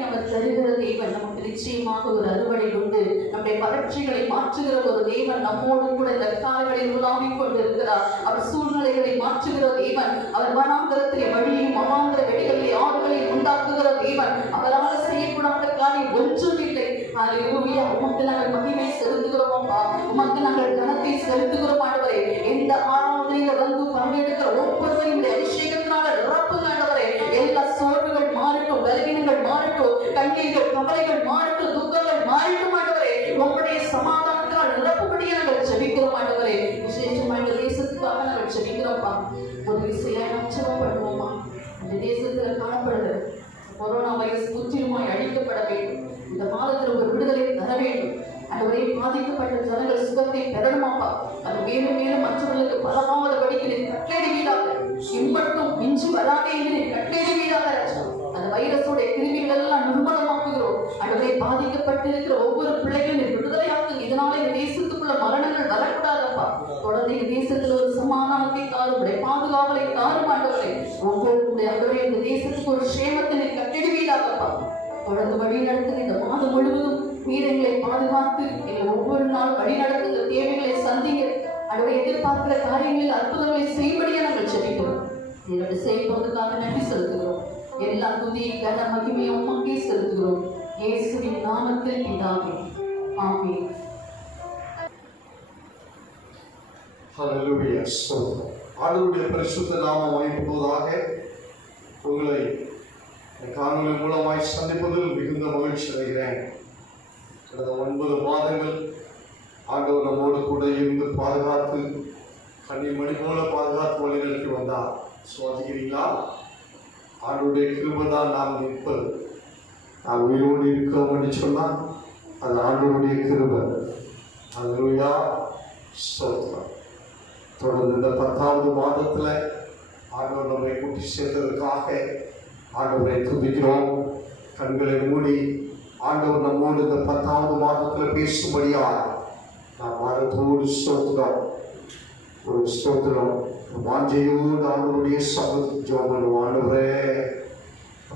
அவர் தருகிற தேவன். நமக்கு நிச்சயமாக ஒரு அறுவடை உண்டு. நம்முடைய வறட்சிகளை மாற்றுகிற ஒரு தேவன் நம்மோடு கூட இந்த காலங்களில் உலாவிக் கொண்டிருக்கிறார். அவர் சூழ்நிலைகளை மாற்றுகிற தேவன். அவர் வனாந்தரத்திலே வழியையும் அவாந்தர வெளிகளிலே ஆறுகளையும் உண்டாக்குகிற தேவன். அவரால் செய்யக்கூடாத காரியம் ஒன்றுமில்லை. ஹல்லேலூயா. உமக்கு நாங்கள் மகிமை செலுத்துகிறோம் அப்பா. உமக்கு நாங்கள் கனத்தை செலுத்துகிறோம் ஆண்டவரே. இந்த ஆராதனையில வந்து பங்கெடுக்கிற ஒவ்வொருவரையும் இந்த அபிஷேகத்தினால நிரப்புங்க ஆண்டவரே. எல்லா சோர்வுகள் மாறட்டும், பலவீனங்கள் மாறட்டும், கண்ணீர்கள் கவலைகள் மாறட்டும், துக்கங்கள் மாறட்டும் ஆண்டவரே. உங்களுடைய சமாதானத்தால் நிரப்பும்படியே நாங்கள் ஜெபிக்கிறோம் ஆண்டவரே. விசேஷமா இந்த தேசத்துக்காக நாங்கள் ஜெபிக்கிறோம்ப்பா. ஒரு விஷயம் நாம் ஜெபம் பண்ணுவோமா? இந்த தேசத்துல காணப்படுகிற கொரோனா வைரஸ் முற்றிலுமாய் அழிக்கப்பட வேண்டும். இந்த மாதத்தில் ஒரு விடுதலை தர வேண்டும். அதுவரை பாதிக்கப்பட்ட ஜனங்கள் சுகத்தை பெறணுமாப்பா. அது மேலும் மேலும் மற்றவர்களுக்கு பலமாவது படிக்கிறேன் கட்டளையிடாத இம்பட்டும் மிஞ்சி வராதே என்று கட்டளையிடாத அந்த வைரஸோட கிருமிகள் எல்லாம் நிர்மூலமாக்குகிறோம். அதுவரை பாதிக்கப்பட்டிருக்கிற ஒவ்வொரு பிள்ளைகளும் விடுதலையாக்குங்க. இதனால இந்த தேசத்துக்குள்ள மரணங்கள் வரக்கூடாதப்பா. தொடர்ந்து இந்த தேசத்துல ஒரு சமாதானத்தை தாருடைய பாதுகாவலை தாரும் ஆண்டவரை. ஒவ்வொருடைய ஆண்டவரை இந்த தேசத்துக்கு ஒரு சேமத்தினை கட்டளையிடாதப்பா. தொடர்ந்து வழி நடத்துங்க. இந்த மாதம் முழுவதும் வீரங்களை பாதுகாத்து எங்களை ஒவ்வொரு நாளும் வழி நடத்துகிற தேவைகளை சந்திங்க. அதை எதிர்பார்க்கிற காரியங்களில் அற்புதங்களை செய்யும்படியா நாங்கள் ஜெபிக்கிறோம். இதோட செய்வதற்காக நன்றி செலுத்துகிறோம். எல்லா துதியை கன மகிமையும் உமக்கே செலுத்துகிறோம். இயேசுவின் நாமத்தில் பிதாவே. ஆமென். ஹல்லேலூயா. ஆண்டவருடைய பரிசுத்த நாமம் மகிமைப்படுவதாக. உங்களை காணொலி மூலமாய் சந்திப்பதில் மிகுந்த மகிழ்ச்சி அடைகிறேன். கடந்த 9 மாதங்கள் ஆண்டவர் நம்மோடு கூட இருந்து பாதுகாத்து கன்னிமணி போல பாதுகாத்து வழிநடத்தி வந்தார். சுவாசிக்கிறீங்களா? ஆண்டவருடைய கிருபை தான் நாம் நிற்பது. நாம் உயிரோடு இருக்கோம் என்று சொன்னால் அது ஆண்டவருடைய கிருபை. ஹல்லேலூயா. ஸ்தோத்திரம். தொடர்ந்து இந்த 10வது மாதத்தில் ஆண்டவர் நம்மை கூட்டி சேர்த்ததற்காக ஆண்டவரை துதிக்கிறோம். கண்களை மூடி ஆண்டவர் நம்மோடு இந்த 10வது மாதத்தில் பேசும்படியா நாம் ஆண்டத்தோடு ஸ்தோத்திரம். ஒரு ஸ்தோத்திரம் வாஞ்சையோடு ஆண்டவருடைய சமூகத்தில் ஜெபம் பண்ணுவோம். ஆண்டவரே,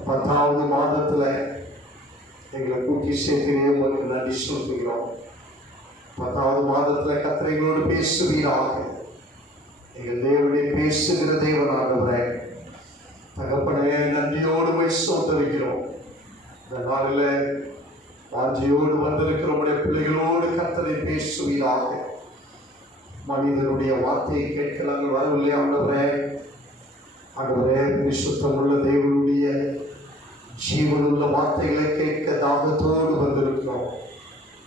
10வது மாதத்தில் எங்களை கூட்டி சேர்க்கிறே உங்களுக்கு நன்றி சொல்கிறோம். 10வது மாதத்தில் கர்த்தரோடு பேசுவீராக. எங்கள் தேவனை பேசுகிற தேவன் ஆண்டவரே, தகப்பனே, நன்றியோடு ஸ்தோத்திரிக்கிறோம். இந்த நாளில் வாஞ்சையோடு வந்திருக்கிற உடைய பிள்ளைகளோடு கர்த்தரை பேசுவீராக. மனிதனுடைய வார்த்தையை கேட்க நாங்கள் வரவில்லை ஆண்டவரே. ஆண்டவரே, பரிசுத்தமுள்ள தேவனுடைய ஜீவனுள்ள வார்த்தைகளை கேட்க தாகத்தோடு வந்திருக்கிறோம்.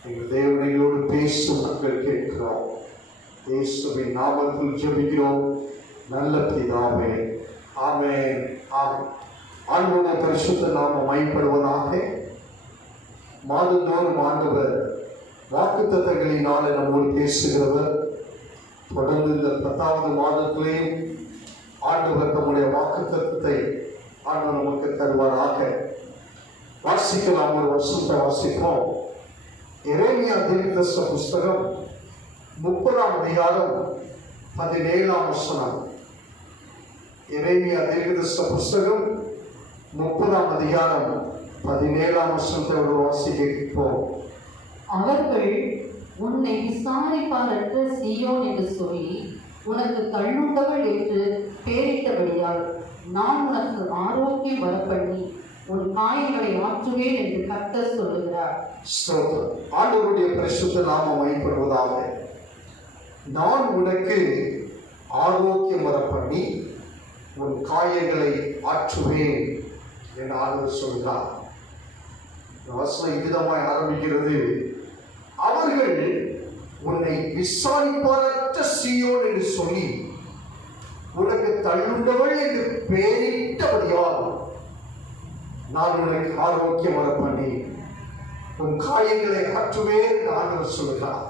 எங்கள் தேவனைகளோடு பேசும் நாங்கள் கேட்கிறோம். இயேசுவின் நாமத்தில் ஜெபிக்கிறோம் நல்ல பிதாவே. ஆமென். ஆமென். ஆண்டவருடைய பரிசுத்த நாமம் மகிமைப்படுவதாக. மாதந்தோறும் ஆண்டவர் வாக்குத்தத்தங்களினாலே நம்மோடு பேசுகிறவர். தொடர்ந்து இந்த 10வது மாதத்திலேயும் ஆண்டவர் நம்முடைய வாக்குத்தத்தத்தை ஆண்டவர் நமக்கு தருவாராக. வாசிக்கலாம். ஒரு வசனத்தை வாசிப்போம். எரேமியா தீர்க்கதரிசன புஸ்தகம் 30ஆம் அதிகாரம் 17ஆம் வசனம். எரேமியா தீர்க்கதரிசன புஸ்தகம் 30ஆம் அதிகாரம் 17ஆம் வசனத்தை ஒரு வாசிப்போம். அவர்கள் உன்னை விசாரிப்பாரற்ற சீயோன் என்று சொல்லி உனக்கு கண்ணுண்டவள் என்று பெயரிட்டபடியால் நான் உனக்கு ஆரோக்கியம் வரப்பண்ணி உன் காயங்களை ஆற்றுவேன் என்று கர்த்தர் சொல்லுகிறார். ஆண்டவருடைய பரிசுத்த நாமம் மகிமைப்படுவதாக. நான் உனக்கு ஆரோக்கியம் வரப்பண்ணி உன் காயங்களை ஆற்றுவேன் என்று ஆண்டவர் சொல்கிறார். வசனம் இவ்விதமாய் ஆரம்பிக்கிறது. அவர்கள் உன்னை விசாரிப்பாரற்ற சீயோன் என்று சொல்லி உனக்கு தள்ளுண்டவள் என்று பெயரிட்டபடியால் நான் உனக்கு ஆரோக்கியம் வர பண்ணி உன் காயங்களை ஆற்றுவேன் என்று ஆண்டவர் சொல்கிறார்.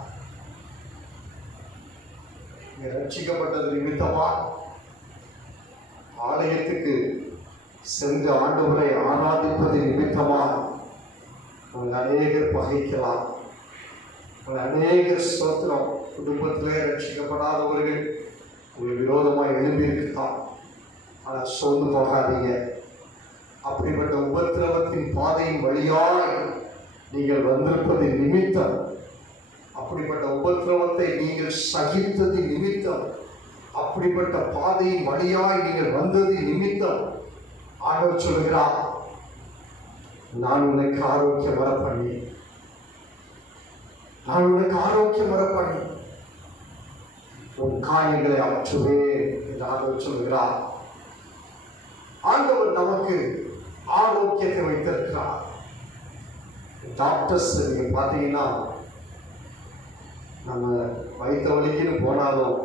ரட்சிக்கப்பட்டது நிமித்தமா ஆலயத்துக்கு சென்று ஆண்டவரை ஆராதிப்பது நிமித்தமா உங்கள் அநேகர் பகைக்கலாம். உங்கள் அநேகர் ஸ்தோத்திரம் குடும்பத்திலே ரட்சிக்கப்படாதவர்கள் உங்கள் விரோதமாக எழும்பியிருக்கலாம். ஆனால் சோர்ந்து போகாதீங்க. அப்படிப்பட்ட உபத்திரவத்தின் பாதையின் வழியாய் நீங்கள் வந்திருப்பது நிமித்தம், அப்படிப்பட்ட உபத்திரவத்தை நீங்கள் சகித்தது நிமித்தம், அப்படிப்பட்ட பாதையின் வழியாய் நீங்கள் வந்தது நிமித்தம் ஆண்டவர் சொல்கிறார், நான் உனக்கு ஆரோக்கியம் வர பண்ணி, நான் உனக்கு ஆரோக்கியம் வர பண்ணி உன் காயங்களை அற்றுவேன் என்று ஆண்டவர் சொல்கிறார். ஆண்டவர் நமக்கு ஆரோக்கியத்தை வைத்திருக்கிறார். டாக்டர்ஸ் நீங்க பார்த்தீங்கன்னா, நம்ம வயிற்று வலிக்குன்னு போனாலும்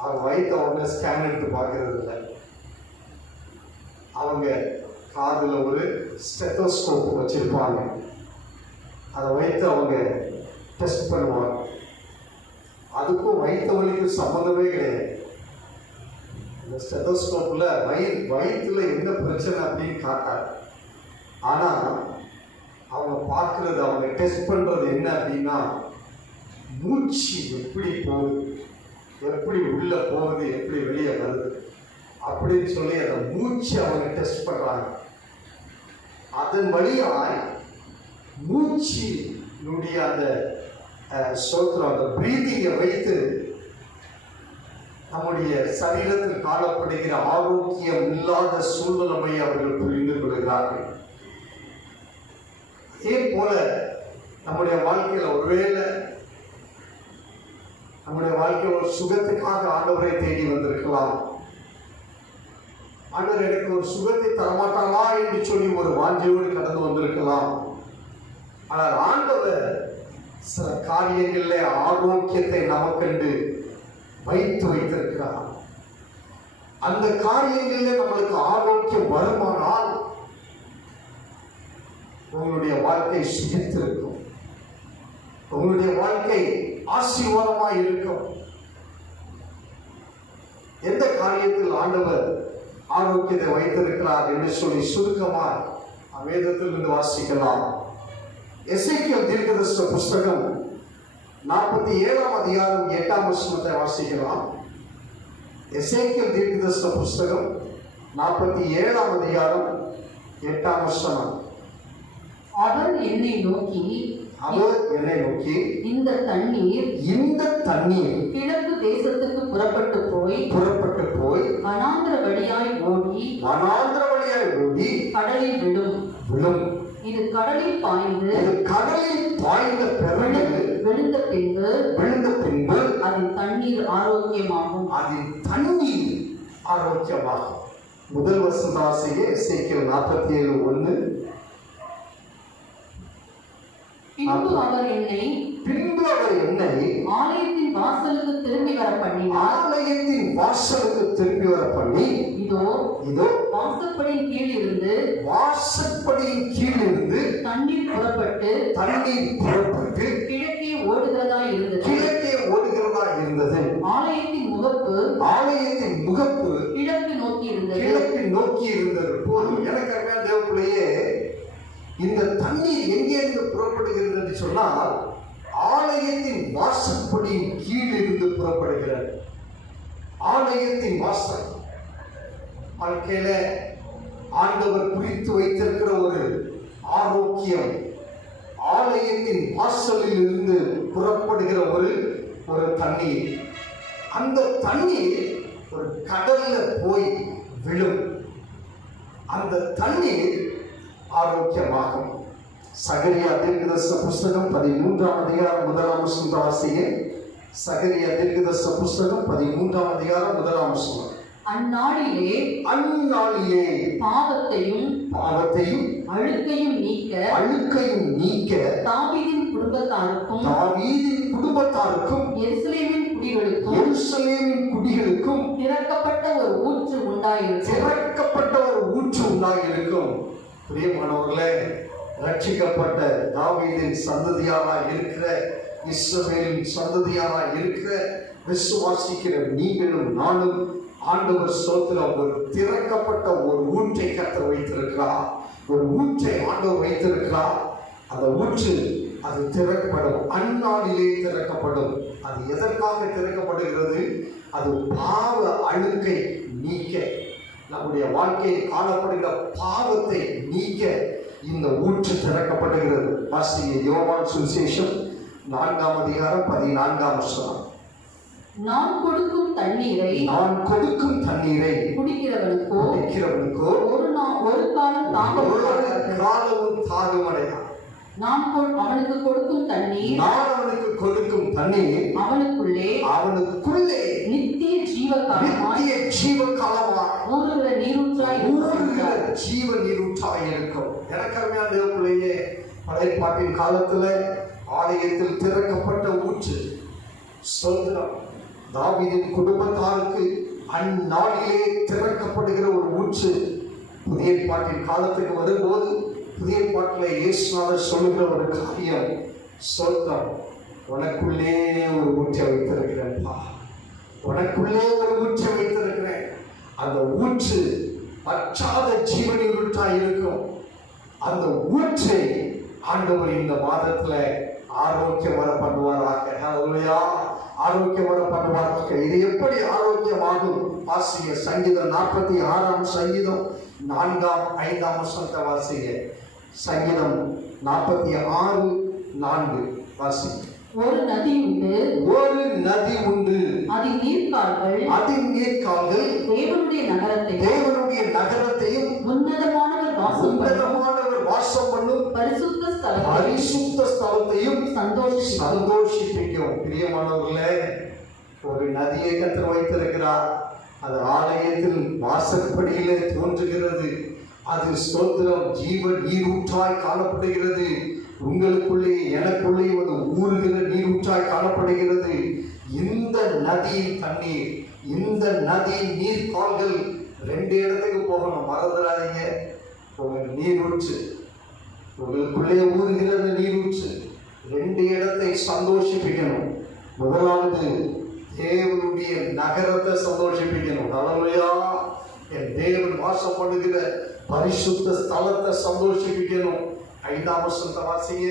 அவங்க வயிற்ற உடனே ஸ்கேன் எடுத்து பார்க்கறது இல்லை. அவங்க காதில் ஒரு ஸ்டெத்தோஸ்கோப் வச்சிருப்பாங்க, அதை வைத்து அவங்க டெஸ்ட் பண்ணுவாங்க. அதுக்கும் வயிற்று வலிக்கும் சம்மந்தமே கிடையாது. இந்த ஸ்டெத்தோஸ்கோப்பில் வயிற்றுல என்ன பிரச்சனை அப்படின்னு காட்டாது. ஆனால் அவங்க பார்க்குறது, அவங்க டெஸ்ட் பண்ணுறது என்ன அப்படின்னா, மூச்சு எப்படி போகுது, எப்படி உள்ளே போகுது, எப்படி வெளியே வருது அப்படின்னு சொல்லி அந்த மூச்சு அவங்க டெஸ்ட் பண்ணுறாங்க. அதன் வழியாய் மூச்சினுடைய அந்த சோத்திரம், அந்த பிரீதிங்கை வைத்து நம்முடைய சரீரத்தில் காணப்படுகிற ஆரோக்கியம் இல்லாத சூழ்நிலையை அவர்கள் புரிந்து கொள்கிறார்கள். அதே போல நம்முடைய வாழ்க்கையில் ஒருவேளை நம்முடைய வாழ்க்கையில் ஒரு சுகத்துக்காக ஆண்டவரை தேடி வந்திருக்கலாம். ஆண்டவர் எனக்கு ஒரு சுகத்தை தரமாட்டாங்களா என்று சொல்லி ஒரு வாஞ்சையோடு கடந்து வந்திருக்கலாம். ஆனால் ஆண்டவர் சில காரியங்களிலே ஆரோக்கியத்தை நமக்கென்று வைத்து வைத்திருக்கிறார். அந்த காரியங்களிலே நம்மளுக்கு ஆரோக்கியம் வருமானால் உங்களுடைய வாழ்க்கை சுகித்திருக்கும், உங்களுடைய வாழ்க்கை ஆசீர்வாதமாய் இருக்கும். எந்த காரியத்தில் ஆண்டவர் ஆரோக்கியத்தை வைத்திருக்கிறார் என்று சொல்லி சுருக்கமாக வேதத்திலிருந்து வாசிக்கலாம். எசேக்கியேல் தீர்க்கதரிசன புஸ்தகம் 47ஆம் அதிகாரம் 8ஆம் வசனத்தை வாசிக்கலாம். எசேக்கியேல் தீர்க்கதரிசன புஸ்தகம் 47ஆம் அதிகாரம் 8ஆம் வசனம். அவர் என்னை நோக்கி, இந்த தண்ணீர் கிழக்கு தேசத்துக்கு புறப்பட்டு போய் வனாந்திர வழியாய் ஓடி கடலில் விழும். இது கடலில் பாய்ந்த பிறகு விழுந்த பின்பு அதன் தண்ணீர் ஆரோக்கியமாகும். முதல் வசனமாகிய எசேக்கியேல் 47:1. பின்பு அவர் என்னை ஆலயத்தின் வாசலுக்கு திரும்பி வர பண்ணி இதோ வாசற்படியின் கீழ் இருந்து தண்ணீர் புறப்பட்டு கிழக்கே ஓடுகிறதா இருந்தது. ஆலயத்தின் முகப்பு கிழக்கு நோக்கி இருந்தது. எனக்கு அருமையான தேவப்பிள்ளையே, இந்த தண்ணீர் எங்கேருந்து புறப்படுகிறது என்று சொன்னால் ஆலயத்தின் வாசற்படியின் கீழ் இருந்து புறப்படுகிறது. ஆலயத்தின் வாசல் வாழ்க்கையில ஆண்டவர் குறித்து வைத்திருக்கிற ஒரு ஆரோக்கியம், ஆலயத்தின் வாசலில் இருந்து புறப்படுகிற ஒரு தண்ணீர். அந்த தண்ணீர் ஒரு கடல்ல போய் விழும். அந்த தண்ணீர் ஆரோக்கியமாகும். சகரியா தீர்க்கதரிசன புஸ்தகம் 13ஆம் அதிகாரம் 1ஆம் வசனத்தை வாசிங்க. சகரியா தீர்க்கதரிசன புஸ்தகம் 13ஆம் அதிகாரம் 1ஆம் வசனம். அந்நாளிலே பாவத்தையும் அழுக்கையும் நீக்க தாவீதின் குடும்பத்தாருக்கும் எருசலேமின் குடிகளுக்கும் திறக்கப்பட்ட ஒரு ஊற்று உண்டாயிருக்கும். பிரியமானவர்களே, ரட்சிக்கப்பட்ட தாவீதின் சந்ததியாராய் இருக்கிற, இஸ்ரவேலின் சந்ததியாராய் இருக்கிற விசுவாசிக்கிற நீங்களும் நானும் ஆண்டவர் ஸ்தோத்திரம், ஒரு திறக்கப்பட்ட ஒரு ஊற்றை கர்த்தர் வைத்திருக்கிறார். ஒரு ஊற்றை ஆண்டவர் வைத்திருக்கிறார். அந்த ஊற்று அது திறக்கப்படும். அந்நாளிலே திறக்கப்படும். அது எதற்காக திறக்கப்படுகிறது? அது பாவ அழுக்கை நீக்க, நம்முடைய வாழ்க்கையில் காணப்படுகிற பாவத்தை நீக்க இந்த ஊற்று திறக்கப்படுகிறது. வாசிங்க யோவான் சுவிசேஷம் 4ஆம் அதிகாரம் 14ஆம் வசனம். நான் கொடுக்கும் தண்ணீரை குடிக்கிறவனுக்கோ ஒரு காலம் தாகமடையா. நான் அவனுக்கு கொடுக்கும் தண்ணீர் அவனுக்குள்ளே நித்திய ஜீவகாலமாய் ஊறுகிற ஜீவ நீரூற்றாய் இருக்கும். எனக்கு அருமையான தேவப்பிள்ளையே, பழையபாட்டின் காலத்துல ஆலயத்தில் திறக்கப்பட்ட ஊற்று ஸ்தோத்திரம். தாவீதின் குடும்பத்தாருக்கு அந்நாளிலே திறக்கப்படுகிற ஒரு ஊற்று புதிய பாட்டின் காலத்துக்கு வரும்போது புதிய பாட்டில் இயேசுநாதர் சொல்லுகிற ஒரு காரியம், ஸ்தோத்திரம், உனக்குள்ளே ஒரு ஊற்றை வைத்திருக்கிறேன்ப்பா, உனக்குள்ளே ஒரு ஊற்றை வைத்திருக்கிறேன். அந்த ஊற்று பற்றாத ஜீவனின் ஊற்றாய் இருக்கும். அந்த ஊற்றை ஆண்டவர் இந்த மாதத்துல ஆரோக்கியம் வர பண்ணுவாராக. ஹல்லேலூயா. ஆரோக்கியம் வர பண்ணுவாராக. இது எப்படி ஆரோக்கியமாகும்? வாசிங்க சங்கீதம் 46ஆம் சங்கீதம் 4ஆம் 5ஆம் வசனத்தை வாசிங்க. சங்கீதம் 46:4 வாசிங்க. ஒரு நதி உண்டு, அதின் நீர்க்கால்கள் தேவனுடைய நகரத்தையும் உன்னதமானவர் வாசம் பண்ணும் பரிசுத்த ஸ்தலத்தையும் சந்தோஷிப்பிக்கும். பிரியமானவர்களே, ஒரு நதியை கர்த்தர் வைத்திருக்கிறார். அது ஆலயத்தில் வாசற்படியிலே தோன்றுகிறது. அது ஸ்தோத்திரம் ஜீவ நீரூற்றாய் காணப்படுகிறது. உங்களுக்குள்ளே எனக்குள்ளே ஒரு ஊறுகிற நீரூற்றாய் காணப்படுகிறது. இந்த நதியின் தண்ணீர், இந்த நதியின் நீர்க்கால்கள் 2 இடத்துக்கு போகணும், மறந்துடாதீங்க. உங்க நீரூற்று, உங்களுக்குள்ளே ஊறுகிற நீரூற்று 2 இடத்தை சந்தோஷிப்பிக்கணும். முதலாவது தேவனுடைய நகரத்தை சந்தோஷிப்பிக்கணும். ஹல்லேலூயா. என் தேவன் வாசம் பண்ணுகிற பரிசுத்த ஸ்தலத்தை சந்தோஷிப்பிக்கணும். 5ஆம் வசனத்தை வாசிங்க.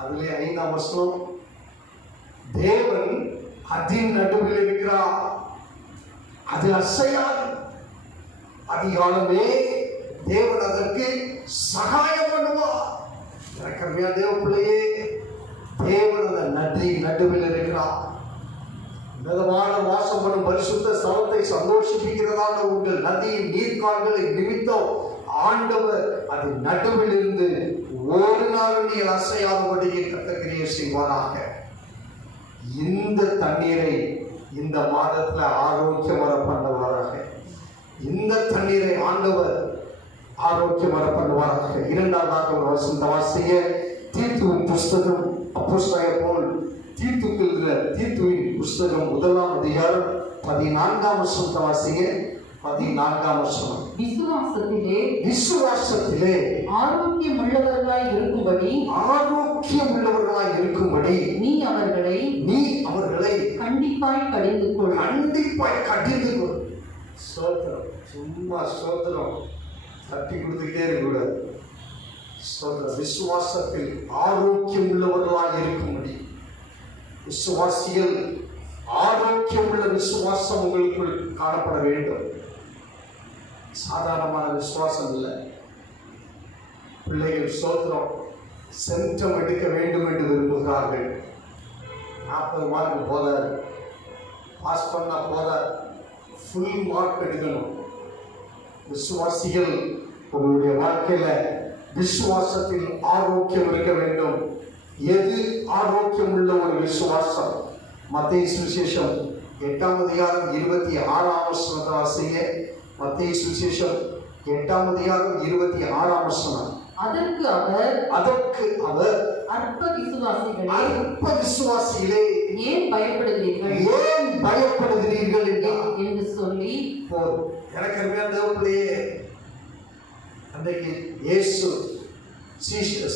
அதிலே 5ஆம் வசனம், தேவன் அதின் நடுவில் இருக்கிறார், அது அசையாது. அதிகாலமே தேவன் அதற்கு சகாயம் பண்ணுவார். எனக்கருமையா தேவ பிள்ளையே, தேவன் அந்த நடுவில் இருக்கிறார். மிதமான வாசம் பண்ணும் பரிசுத்த ஸ்தலத்தை சந்தோஷிப்பிக்கிறதான உங்கள் நதியின் நீர்க்கால்களை நிமித்தம் ஆண்டவர் அது நடுவில் இருந்து ஒரு நாள் நீங்கள் அசையாதபடியே கர்த்தர் செய்வாராக. இந்த தண்ணீரை இந்த மாதத்துல ஆரோக்கியம் வர பண்ணுவாராக. இந்த தண்ணீரை ஆண்டவர் ஆரோக்கியம் வர பண்ணுவாராக. 2ஆவதாக ஒரு வசனத்தை வாசிங்க. தீத்துவின் புஸ்தகம் அப்போஸ்தலனாகிய பவுல் தீத்துவின் புஸ்தகம் 1ஆம் அதிகாரம் 14ஆம் வசனத்தை வாசிங்க. 14ஆம் வசனம். விசுவாசத்திலே ஆரோக்கியமுள்ளவர்களாய் இருக்கும்படி நீ அவர்களை கண்டிப்பாய் கடிந்து கொள். ஸ்தோத்திரம். சும்மா ஸ்தோத்திரம் தட்டி கொடுத்துக்கிட்டே இருக்கக்கூடாது. ஸ்தோத்திரம். விசுவாசத்தில் ஆரோக்கியம் உள்ளவர்களாய் இருக்கும்படி, விசுவாசிகள் ஆரோக்கியம் உள்ள விசுவாசம் உங்களுக்குள் காணப்பட வேண்டும். சாதாரணமான விசுவாசம் இல்லை. பிள்ளைகள் ஸ்தோத்திரம் சென்டம் எடுக்க வேண்டும் என்று விரும்புகிறார்கள். 40 மார்க் போதாது, பாஸ் பண்ணா போதாது, ஃபுல் மார்க் எடுக்கணும். விசுவாசிகள் உங்களுடைய வாழ்க்கையில விசுவாசத்தில் ஆரோக்கியம் இருக்க வேண்டும். எது ஆரோக்கியம் உள்ள ஒரு விசுவாசம்? மத்தேயு சுவிசேஷம் 8ஆம் அதிகாரம் 26ஆம் வசனத்தை வாசிங்க. மத்தேயு சுவிசேஷம் 8ஆம் அதிகாரம் 26ஆம் வசனம். அதற்கு அவர் அற்ப விசுவாசிகளே ஏன் பயப்படுகிறீர்கள் என்று சொல்லி போதும். எனக்கு அருமையான தேவப்பிள்ளையே, அன்றைக்கு இயேசு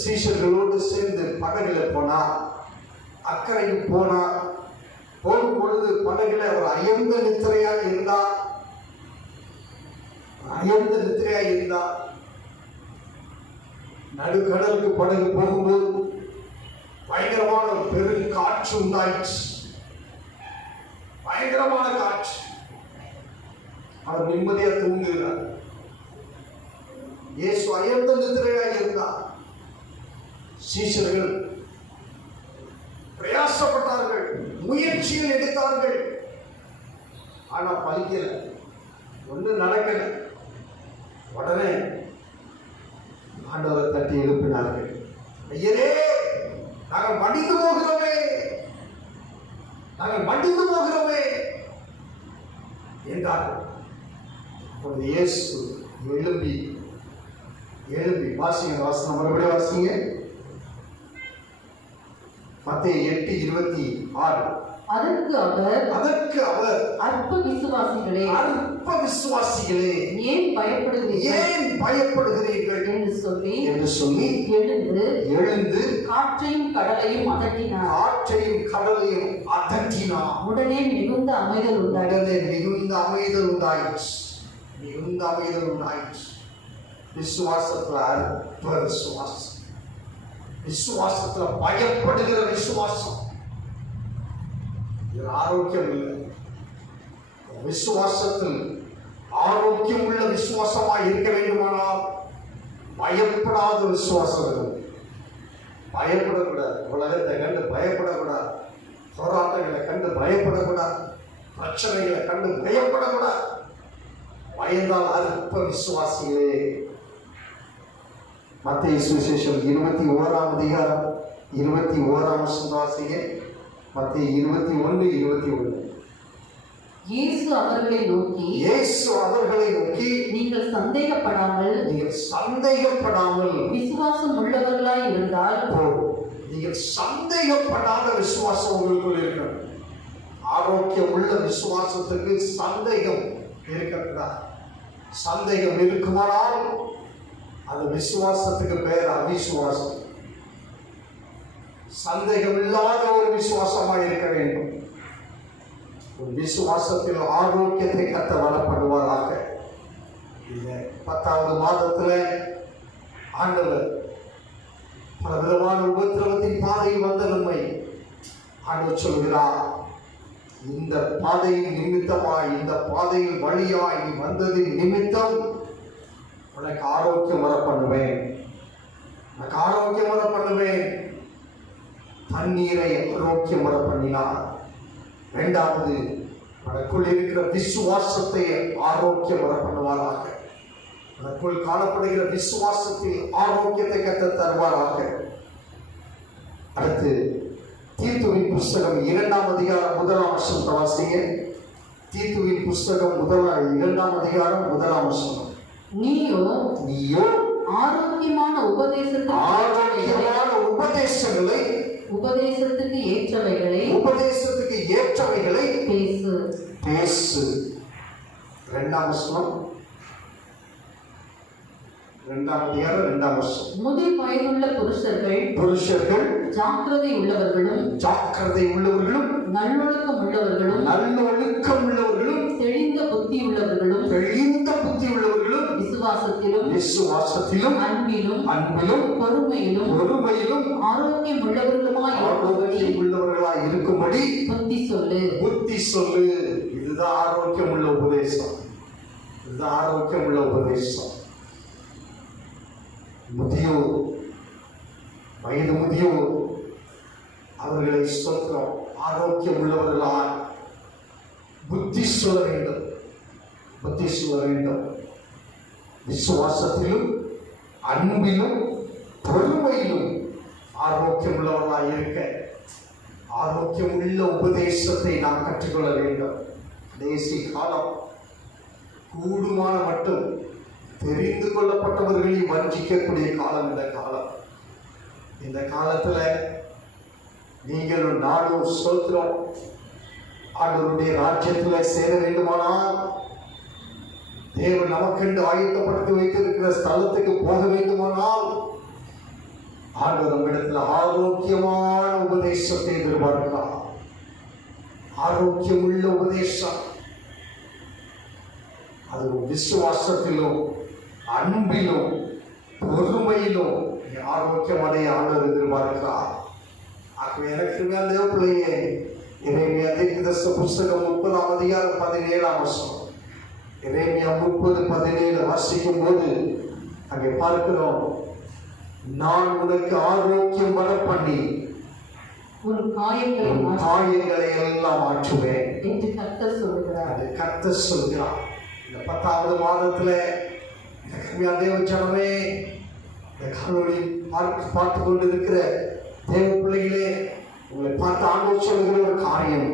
சீஷர்களோடு சேர்ந்து படகுல போனா, அக்கறைக்கு போனா, போகும் பொழுது படகுல அவர் அயர்ந்த நித்திரையாக இருந்தார். நடுக்கடலுக்கு படகு போகும்போது பயங்கரமான பெரும் காற்று உண்டாயிற்று. பயங்கரமான காற்று. அவர் நிம்மதியா தூங்குகிறார். சீஷர்கள் பிரயாசப்பட்டார்கள், முயற்சிகள் எடுத்தார்கள், ஆனா பலிக்கல, ஒன்றும் நடக்கல. உடனே ஆண்டவரை தட்டி எழுப்பினார்கள். ஐயரே, நாங்கள் மடிந்து போகிறோமே, நாங்கள் மடிந்து போகிறோமே என்றார்கள். அப்பொழுது இயேசு எழும்பி வாசிங்க, வாசனம் மறுபடியும் வாசிங்க. மத்தேயு 8:26. அதற்கு அவர் அற்ப விசுவாசிகளே ஏன் பயப்படுகிறீர்கள் என்று சொல்லி எழுந்து காற்றையும் கடலையும் அதட்டினார். உடனே மிகுந்த அமைதல் உண்டாயிற்று. விசுவாசத்துல அற்ப விசுவாசம், விசுவாசத்துல பயப்படுகிற விசுவாசம், இது ஆரோக்கியம் இல்லை. விசுவாசத்தில் ஆரோக்கியம் உள்ள விசுவாசமாய் இருக்க வேண்டுமானால் பயப்படாத விசுவாசம் இருக்கும். பயப்படக்கூடாது, உலகத்தை கண்டு பயப்படக்கூடாது, போராட்டங்களை கண்டு பயப்படக்கூடாது, பிரச்சனைகளை கண்டு பயப்படக்கூடாது. பயந்தால் அற்ப விசுவாசிகளே. மத்தேயு சுவிசேஷம் 21 வாசிங்க. மத்தேயு 21:21. இயேசு அவர்களை நோக்கி நீங்கள் சந்தேகப்படாமல் விசுவாசம் உள்ளவர்களாய் இருந்தால், நீங்கள் சந்தேகப்படாத விசுவாசம் உங்களுக்குள் இருக்கணும். ஆரோக்கியம் உள்ள விசுவாசத்துக்கு சந்தேகம் இருக்கக்கூடாது. சந்தேகம் இருக்குமானால் அது விசுவாசத்துக்கு பேர் அவிசுவாசம். சந்தேகம் இல்லாத ஒரு விசுவாசமாக இருக்க வேண்டும். ஒரு விசுவாசத்தில் ஆரோக்கியத்தை கத்த வளப்படுவதாக. இந்த 10வது மாதத்துல ஆண்டவர் பல விதமான உபத்திரவத்தின் பாதையில் வந்த நம்மை ஆண்டவர் சொல்கிறார், இந்த பாதையின் நிமித்தமாய், இந்த பாதையில் வழியாய் நீ வந்ததின் நிமித்தம் உனக்கு ஆரோக்கியம் வர பண்ணுவேன், உனக்கு ஆரோக்கியம் வர பண்ணுவேன். தண்ணீரை ஆரோக்கியம் வர பண்ணினார். இரண்டாவது, உனக்குள் இருக்கிற விசுவாசத்தை ஆரோக்கியம் வர பண்ணுவாராக. உனக்குள் காணப்படுகிற விசுவாசத்தில் ஆரோக்கியத்தை கத்த தருவாராக. அடுத்து தீத்துவின் புஸ்தகம் 2ஆம் அதிகாரம் 1ஆம் வசனத்தை வாசிங்க. தீத்துவின் புஸ்தகம் 2ஆம் அதிகாரம் 1ஆம் வசனம். நீயோ ஆரோக்கியமான உபதேசங்களை உபதேசத்துக்கு ஏற்றவைகளை பேசு. 2ஆம் வசனம், 2ஆம் அதிகாரம் 2ஆம் வசனம். முதிர் வயதுள்ள புருஷர்கள் ஜாக்கிரதை உள்ளவர்களும் நல்லொழுக்கம் உள்ளவர்களும் தெளிந்த புத்தி உள்ளவர்களும் விசுவாசத்திலும் அன்பிலும் பொறுமையிலும் ஆரோக்கியம் உள்ளவர்களாய் இருக்கும்படி புத்தி சொல்லு. இதுதான் ஆரோக்கியம் உள்ள உபதேசம். வயது முதியோர் அவர்களை ஸ்தோத்திரம் ஆரோக்கியம் உள்ளவர்களால் புத்தி சொல்ல வேண்டும். விசுவாசத்திலும் அன்பிலும் பொறுமையிலும் ஆரோக்கியம் உள்ளவர்களாக இருக்க ஆரோக்கியம் உள்ள உபதேசத்தை நாம் கற்றுக்கொள்ள வேண்டும். கடைசி காலம், கூடுமான மட்டும் தெரிந்து கொள்ளப்பட்டவர்களை வஞ்சிக்கக்கூடிய காலம் இந்த காலம். இந்த காலத்துல நீங்கள் நானும் ஸ்தோத்திரம் ஆண்டவருடைய ராஜ்யத்துல சேர வேண்டுமானால், தேவன் நமக்கென்று ஆயத்தப்படுத்தி வைத்திருக்கிற ஸ்தலத்துக்கு போக வேண்டுமானால், ஆண்டவர் நம்மிடத்தில் ஆரோக்கியமான உபதேசத்தை எதிர்பார்க்கிறார். ஆரோக்கியம் உள்ள உபதேசம், அது விசுவாசத்திலும் அன்பிலும் பொறுமையிலும் ஆரோக்கியம் அடைய ஆண்டவர் எதிர்பார்க்கிறார். ஆகவே எனக்கு தேவ பிள்ளையே, எரேமியா தீர்க்கதரிசி புஸ்தகம் 30ஆம் அதிகாரம் 17ஆம் வசனம். எரேமியா 30:17 வாசிக்கும் போது அங்கே பார்க்கிறோம், நான் உனக்கு ஆரோக்கியம் வர பண்ணி உன் காயங்களை எல்லாம் மாற்றுவேன் என்று கர்த்தர் சொல்கிறார். அது கர்த்தர் சொல்கிறார். இந்த 10வது மாதத்துல தேவ ஜனமே, இந்த காணொளி பார்த்து கொண்டிருக்கிற தேவ பிள்ளைகளே, உங்களை பார்த்து ஆண்டவர் சொல்லுகிற ஒரு காரியம்,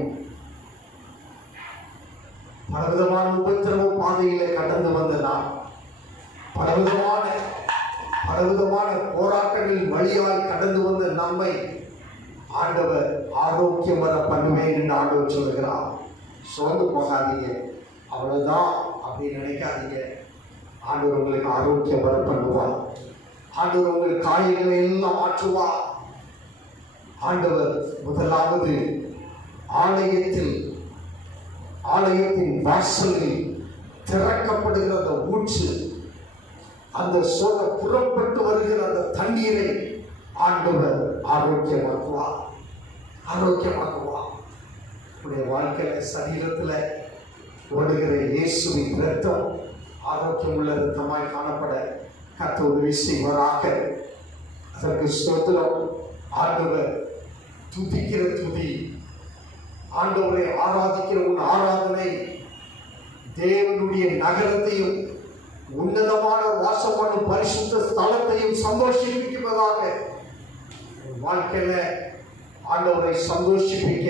பலவிதமான உபத்திரவ பாதையிலே கடந்து வந்த நான், பலவிதமான போராட்டங்கள் வழியால் கடந்து வந்த நம்மை ஆண்டவர் ஆரோக்கியம் வர பண்ணுவேன் என்று ஆண்டவர் சொல்லுகிறார். சோர்ந்து போகாதீங்க, அவ்வளவுதான் அப்படின்னு நினைக்காதீங்க. ஆண்டவர் உங்களுக்கு ஆரோக்கியம் வர பண்ணுவார். ஆண்டவர் உங்கள் காயங்களை எல்லாம் மாற்றுவார். ஆண்டவர் முதலாவது ஆலயத்தின் வாசலில் திறக்கப்படுகிற அந்த ஊற்று, அந்த புறப்பட்டு வருகிற அந்த தண்ணீரை ஆண்டவர் ஆரோக்கியமாக்குவார். உடைய வாழ்க்கையில சரீரத்தில் ஓடுகிற இயேசுவின் இரத்தம் ஆரோக்கியம் உள்ள இரத்தமாய் காணப்பட கர்த்தர் உதவி செய்வாராக. அதற்கு ஸ்தோத்திரம். ஆண்டவர் துதிக்கிற துதி, ஆண்டவரை ஆராதிக்கிற உன் ஆராதனை தேவனுடைய நகரத்தையும் உன்னதமான வாசமான பரிசுத்த ஸ்தலத்தையும் சந்தோஷிப்பிப்பதாக. வாழ்க்கையில ஆண்டவரை சந்தோஷிப்பிக்க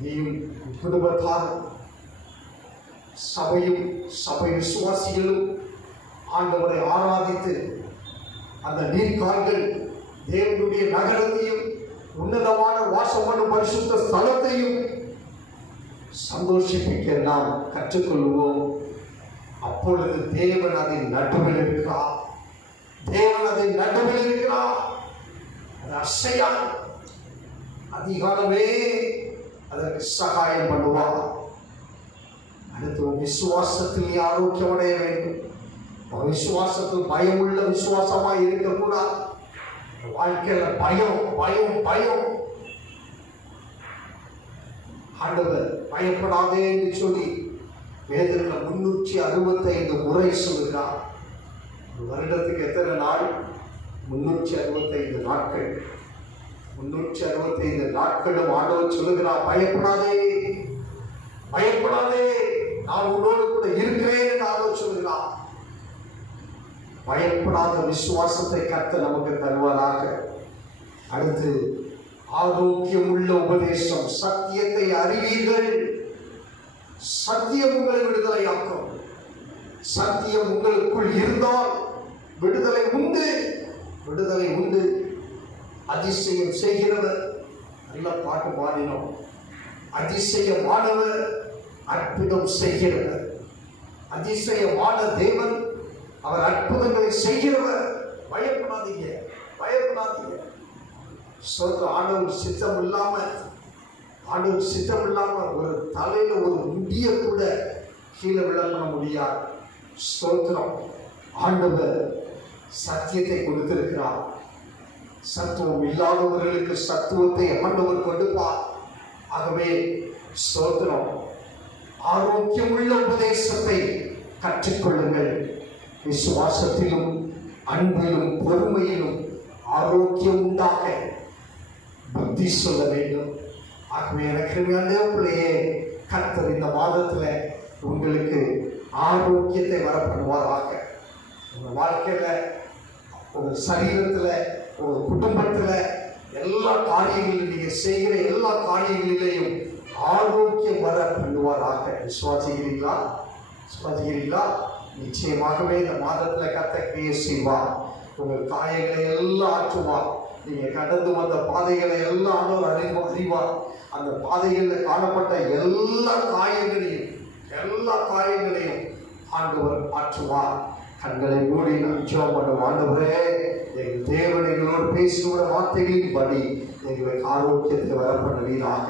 நீயும் குடும்பத்தாரும் சபை விசுவாசிகளும் ஆண்டவரை ஆராதித்து அந்த நீர்கால்கள் தேவனுடைய நகரத்தையும் உன்னதமான வாசமான பரிசுத்த ஸ்தலத்தையும் சந்தோஷிப்பிக்க நாம் கற்றுக்கொள்வோம். அப்பொழுது தேவன் அதன் நடுவில் இருக்கிறார். அது அசையான். அதிகாலமே அதற்கு சகாயம் பண்ணுவார். அடுத்து விசுவாசத்தில் ஆரோக்கியம் அடைய வேண்டும். விசுவாசத்தில் பயமுள்ள விசுவாசமாய் இருக்கக்கூடாது. வாழ்க்கையில பயம் ஆண்டவர் பயப்படாதே என்று சொல்லி வேதத்தில் 365 முறை சொல்லுகிறார். ஒரு வருடத்துக்கு எத்தனை நாள்? 365 நாட்கள். 365 நாட்களும் ஆண்டவர் சொல்லுகிறார், பயப்படாதே, நான் உன்னோடு கூட இருக்கிறேன் என்று ஆண்டவர் சொல்லுகிறார். பயப்படாத விசுவாசத்தை கர்த்தர் நமக்கு தருவாராக. அடுத்து ஆரோக்கியம் உள்ள உபதேசம். சத்தியத்தை அறிவீர்கள், சத்தியம் உங்களை விடுதலையாக்கும். சத்தியம் உங்களுக்குள் இருந்தால் விடுதலை உண்டு. அதிசயம் செய்கிறவர், நல்ல பாட்டு பாடினோம். அதிசயமானவர், அற்புதம் செய்கிறவர். அதிசயமான தேவன், அவர் அற்புதங்களை செய்கிறவர். பயப்படாதீங்க. ஆண்டவர் சித்தம் இல்லாம ஒரு தலையில ஒரு முடிய கூட கீழே விழ பண்ண முடியாது. ஸ்தோத்திரம். ஆண்டவர் சத்தியத்தை கொடுத்திருக்கிறார். சத்துவம் இல்லாதவர்களுக்கு சத்துவத்தை ஆண்டவர் கொடுப்பார். ஆகவே ஸ்தோத்திரம். ஆரோக்கியம் உள்ள உபதேசத்தை கற்றுக்கொள்ளுங்கள். விசுவாசத்திலும் அன்பிலும் பொறுமையிலும் ஆரோக்கியம் உண்டாக புத்தி சொல்ல வேண்டும். ஆகவே எனக்கு பிள்ளையே, கர்த்தர் இந்த மாதத்துல உங்களுக்கு ஆரோக்கியத்தை வரப்படுவாராக. உங்க வாழ்க்கையில, உங்க சரீரத்துல, உங்க குடும்பத்துல, எல்லா காரியங்களிலும் நீங்க செய்கிற எல்லா காரியங்களிலேயும் ஆரோக்கியம் வர பண்ணுவாராக. விசுவாசிக்கிறீங்களா? நிச்சயமாகவே இந்த மாதத்துல கர்த்தர் கிரியை செய்வார். உங்கள் காயங்களை எல்லாம் ஆற்றுவார். நீங்க கடந்து வந்த பாதைகளை எல்லாம் அறிவார். அந்த பாதைகளில் காணப்பட்ட எல்லா காயங்களையும் ஆண்டவர் ஆற்றுவார். கண்களை மூடி நாம் ஜெபம் பண்ணுவோம். ஆண்டவரே, எங்கள் தேவன் எங்களோடு பேசுகிற வார்த்தைகளின் படி எங்களுக்கு ஆரோக்கியத்தை வரப்பண்ணுவீராக.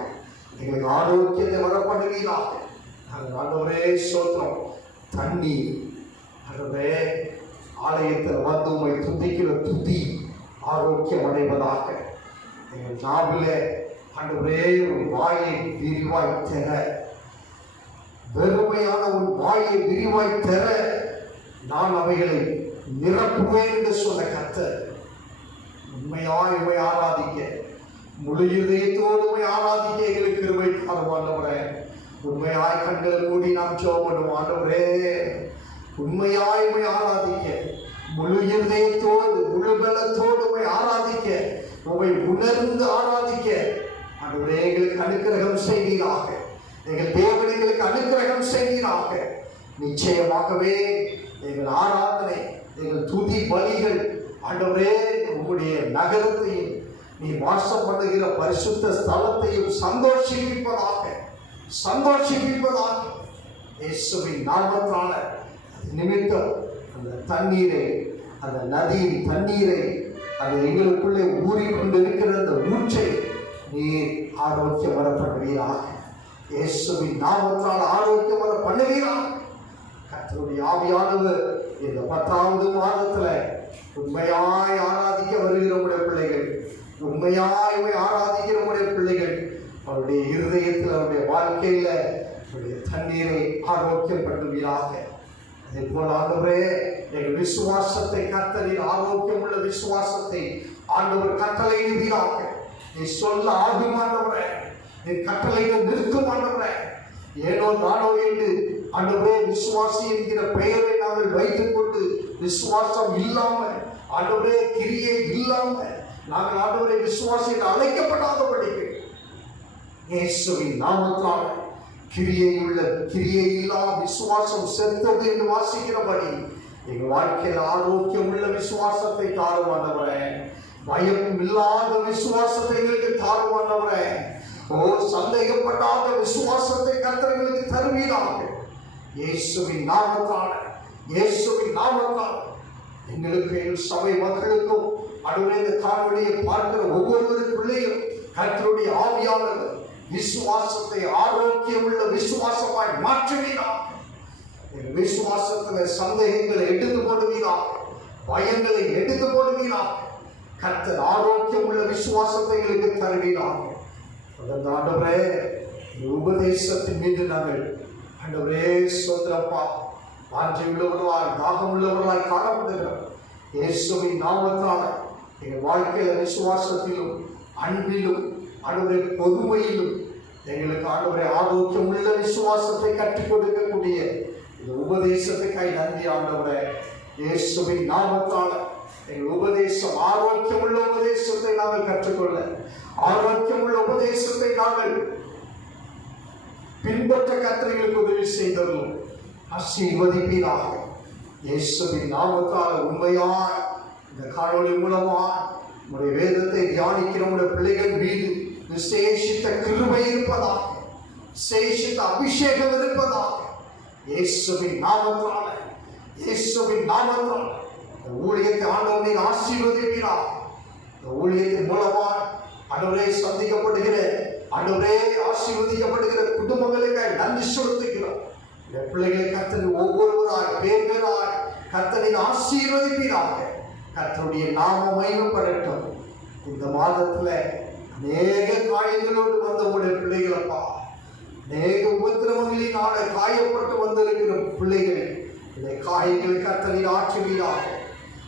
நாங்கள் ஆண்டவரே ஸ்தோத்திரம். தண்ணீர் ஆண்டவரே, ஆலயத்தில் வந்து உம்மை துதிக்கிற துதி ஆரோக்கியம் அடைவதாக. எங்கள் நாவிலே ஆண்டவரே உன் வாயை விரிவாய் தர, வெறுமையான உன் வாயை விரிவாய் தர, நான் அவைகளை நிரப்புவேன் என்று சொன்ன கர்த்தர் உண்மையாய் உம்மை ஆராதிக்க, முழு இதயத்தோடு உம்மை ஆராதிக்க எங்களுக்கு கிருபை தாரும் ஆண்டவரே. உண்மையாய் கண்களை மூடி நாம் ஜெபம் பண்ணுவோம். ஆண்டவரே, உண்மையாய் உம்மை ஆராதிக்க, முழு இதயத்தோடு முழு பலத்தோடு உம்மை ஆராதிக்க, உம்மை உணர்ந்து ஆராதிக்க ஆண்டவரே எங்களுக்கு அனுக்கிரகம் செய்வீராக. எங்கள் தேவன் எங்களுக்கு அனுக்கிரகம் செய்வீராக. நிச்சயமாகவே எங்கள் ஆராதனை, எங்கள் துதி பலிகள் ஆண்டவரே உம்முடைய நகரத்தையும் நீ வாசம் பண்ணுகிற பரிசுத்த ஸ்தலத்தையும் சந்தோஷிப்பதாக இயேசுவின் நாமத்தால நிமித்தம் அந்த தண்ணீரை, அந்த நதியின் தண்ணீரை, அது எங்களுக்குள்ளே ஊறிக்கொண்டிருக்கிற அந்த ஊற்றை நீர் ஆரோக்கியம் வர பண்ணுவீராக. இயேசுவின் நாமத்தால் ஆரோக்கியம் வர பண்ணுவீராக. கர்த்தருடைய ஆவியானவர் இந்த 10வது மாதத்துல உண்மையாய் ஆராதிக்க வருகிற உடைய பிள்ளைகள், உண்மையாய் ஆராதிக்கிற உடைய பிள்ளைகள் அவருடைய இருதயத்தில், அவருடைய வாழ்க்கையில அவருடைய தண்ணீரை ஆரோக்கியம் பண்ணுவீராக. அதே போல ஆண்டவரே எங்கள் விசுவாசத்தை கர்த்தரின் ஆரோக்கியம் உள்ள விசுவாசத்தை ஆண்டவர் கட்டளையிடுவீராக. நீ சொல்ல ஆகும் ஆண்டவரே, நீ கட்டளையிட நிற்கும் ஆண்டவரே. ஏனோ நானோ என்று ஆண்டவரே விசுவாசி என்கிற பெயரை நாங்கள் வைத்துக் கொண்டு விசுவாசம் இல்லாம ஆண்டவரே கிரியை இல்லாம நாங்கள் ஆண்டவரை விசுவாசி என்று அழைக்கப்படாதபடிக்கு இயேசுவின் நாமத்தால் கிரியை இல்லா விசுவாசம் செத்தது என்று வாசிக்கிறபடி எங்கள் வாழ்க்கையில் ஆரோக்கியம் உள்ள விசுவாசத்தை தாரும் ஆண்டவரே. பயம் இல்லாத விசுவாசத்தை எங்களுக்கு தாரும் ஆண்டவரே. சந்தேகப்படாத விசுவாசத்தை கர்த்தர்களுக்கு தருவீராக. இயேசுவின் நாமத்தால் எங்களுக்கு, எங்கள் சபை மக்களுக்கும் அடுத்த இந்த காணொளியை பார்க்கிற ஒவ்வொருவருக்குள்ளேயும் கர்த்தருடைய ஆவியானவர் விசுவாசத்தை ஆரோக்கியம் உள்ள விசுவாசமாய் மாற்றுவீராக. எங்கள் விசுவாசத்தில் சந்தேகங்களை எடுத்து போடுவீராக, பயங்களை எடுத்து போடுவீராக. கர்த்தர் ஆரோக்கியம் உள்ள விசுவாசத்தை எங்களுக்கு தருவீராக. ஆண்டவரே, உபதேசத்தின் மீது நாங்கள் ஆண்டவரே சோதரப்பா வாஞ்சை உள்ளவர்களாய் தாகம் உள்ளவர்களாய் காணப்படுகிறோம். இயேசுவின் நாமத்தால் எங்கள் வாழ்க்கையில விசுவாசத்திலும் அன்பிலும் ஆண்டவரே பொதுமையிலும் எங்களுக்கு ஆண்டவரே ஆரோக்கியம் உள்ள விசுவாசத்தை கற்றுக் கொடுக்கக்கூடிய இந்த உபதேசத்துக்காய் நன்றி ஆண்டவரே. இயேசுவின் நாமத்தால் எங்கள் உபதேசம் ஆரோக்கியம் உள்ள உபதேசத்தை நாங்கள் கற்றுக்கொள்ள, ஆரோக்கியம் உள்ள உபதேசத்தை நாங்கள் பின்பற்ற கர்த்தர்களுக்கு உதவி செய்ததும் ஆசீர்வதிப்பீராக. இயேசுவின் நாமத்தால் உண்மையாய் இந்த காணொளி மூலமாய் உடைய வேதத்தை தியானிக்கிற உடைய பிள்ளைகள் மீது விசேஷித்த கிருபை இருப்பதாக, விசேஷித்த அபிஷேகம் இருப்பதாக. இயேசுவின் நாமத்தால் ஊழியத்தை ஆண்டவரை ஆசீர்வதிப்பீராக. இந்த ஊழியத்தின் மூலமாக ஆண்டவரே சந்திக்கப்படுகிற ஆண்டவரே ஆசீர்வதிக்கப்படுகிற குடும்பங்களுக்காக நன்றி செலுத்துகிறோம். இந்த பிள்ளைகளை கர்த்தர் ஒவ்வொருவராய் பேர் பேராய் கர்த்தரின் ஆசீர்வதிப்பீராக. கர்த்தருடைய நாமம் மகிமைப்படட்டும். இந்த மாதத்துல அநேக காயங்களோடு வந்த உடைய பிள்ளைகளப்பா, அநேக உபத்திரவங்களினால காயப்பட்டு வந்திருக்கிற பிள்ளைகள், இந்த காயங்களை கர்த்தரின் ஆற்றுவீராக.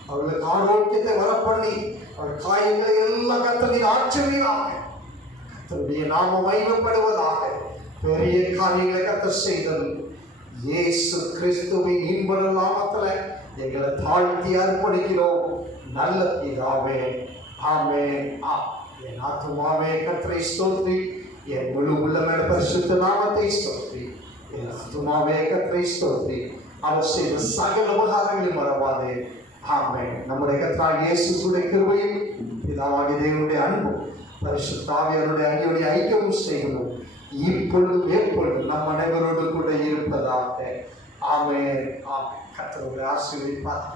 அவர்களுக்கு ஆரோக்கியத்தை வரப்பண்ணி அவர்கள் காயங்களை எல்லாம் கர்த்தரின் ஆற்றுவீராக. கர்த்தருடைய நாமம் மகிமைப்படுவதாக. பெரிய காரியங்களை கர்த்தர் செய்தது இயேசு கிறிஸ்துவின் இன்ப நாமத்துல எங்களை தாழ்த்தி அர்ப்பணிக்கிறோம். நல்ல பிதாவே, ஆமென். என் ஆத்துமாவே கர்த்தரை ஸ்தோத்திரி, என் முழு உள்ளமே பரிசுத்த நாமத்தை ஸ்தோத்திரி. என் ஆத்துமாவே கர்த்தரை ஸ்தோத்திரி, அவர் செய்த சகல உபகாரங்களையும் மறவாதே. ஆமென். நம்முடைய கர்த்தராகிய இயேசுவுடைய கிருபையும் பிதாவாகிய தேவனுடைய அன்பும் பரிசுத்த ஆவியானவருடைய அன்பின் ஐக்கியமும் செய்யணும் இப்பொழுதும் எப்பொழுதும் நம் அனைவரோடு கூட இருப்பதாக. ஆமென். கர்த்தர் உங்களை ஆசீர்வதிப்பார்.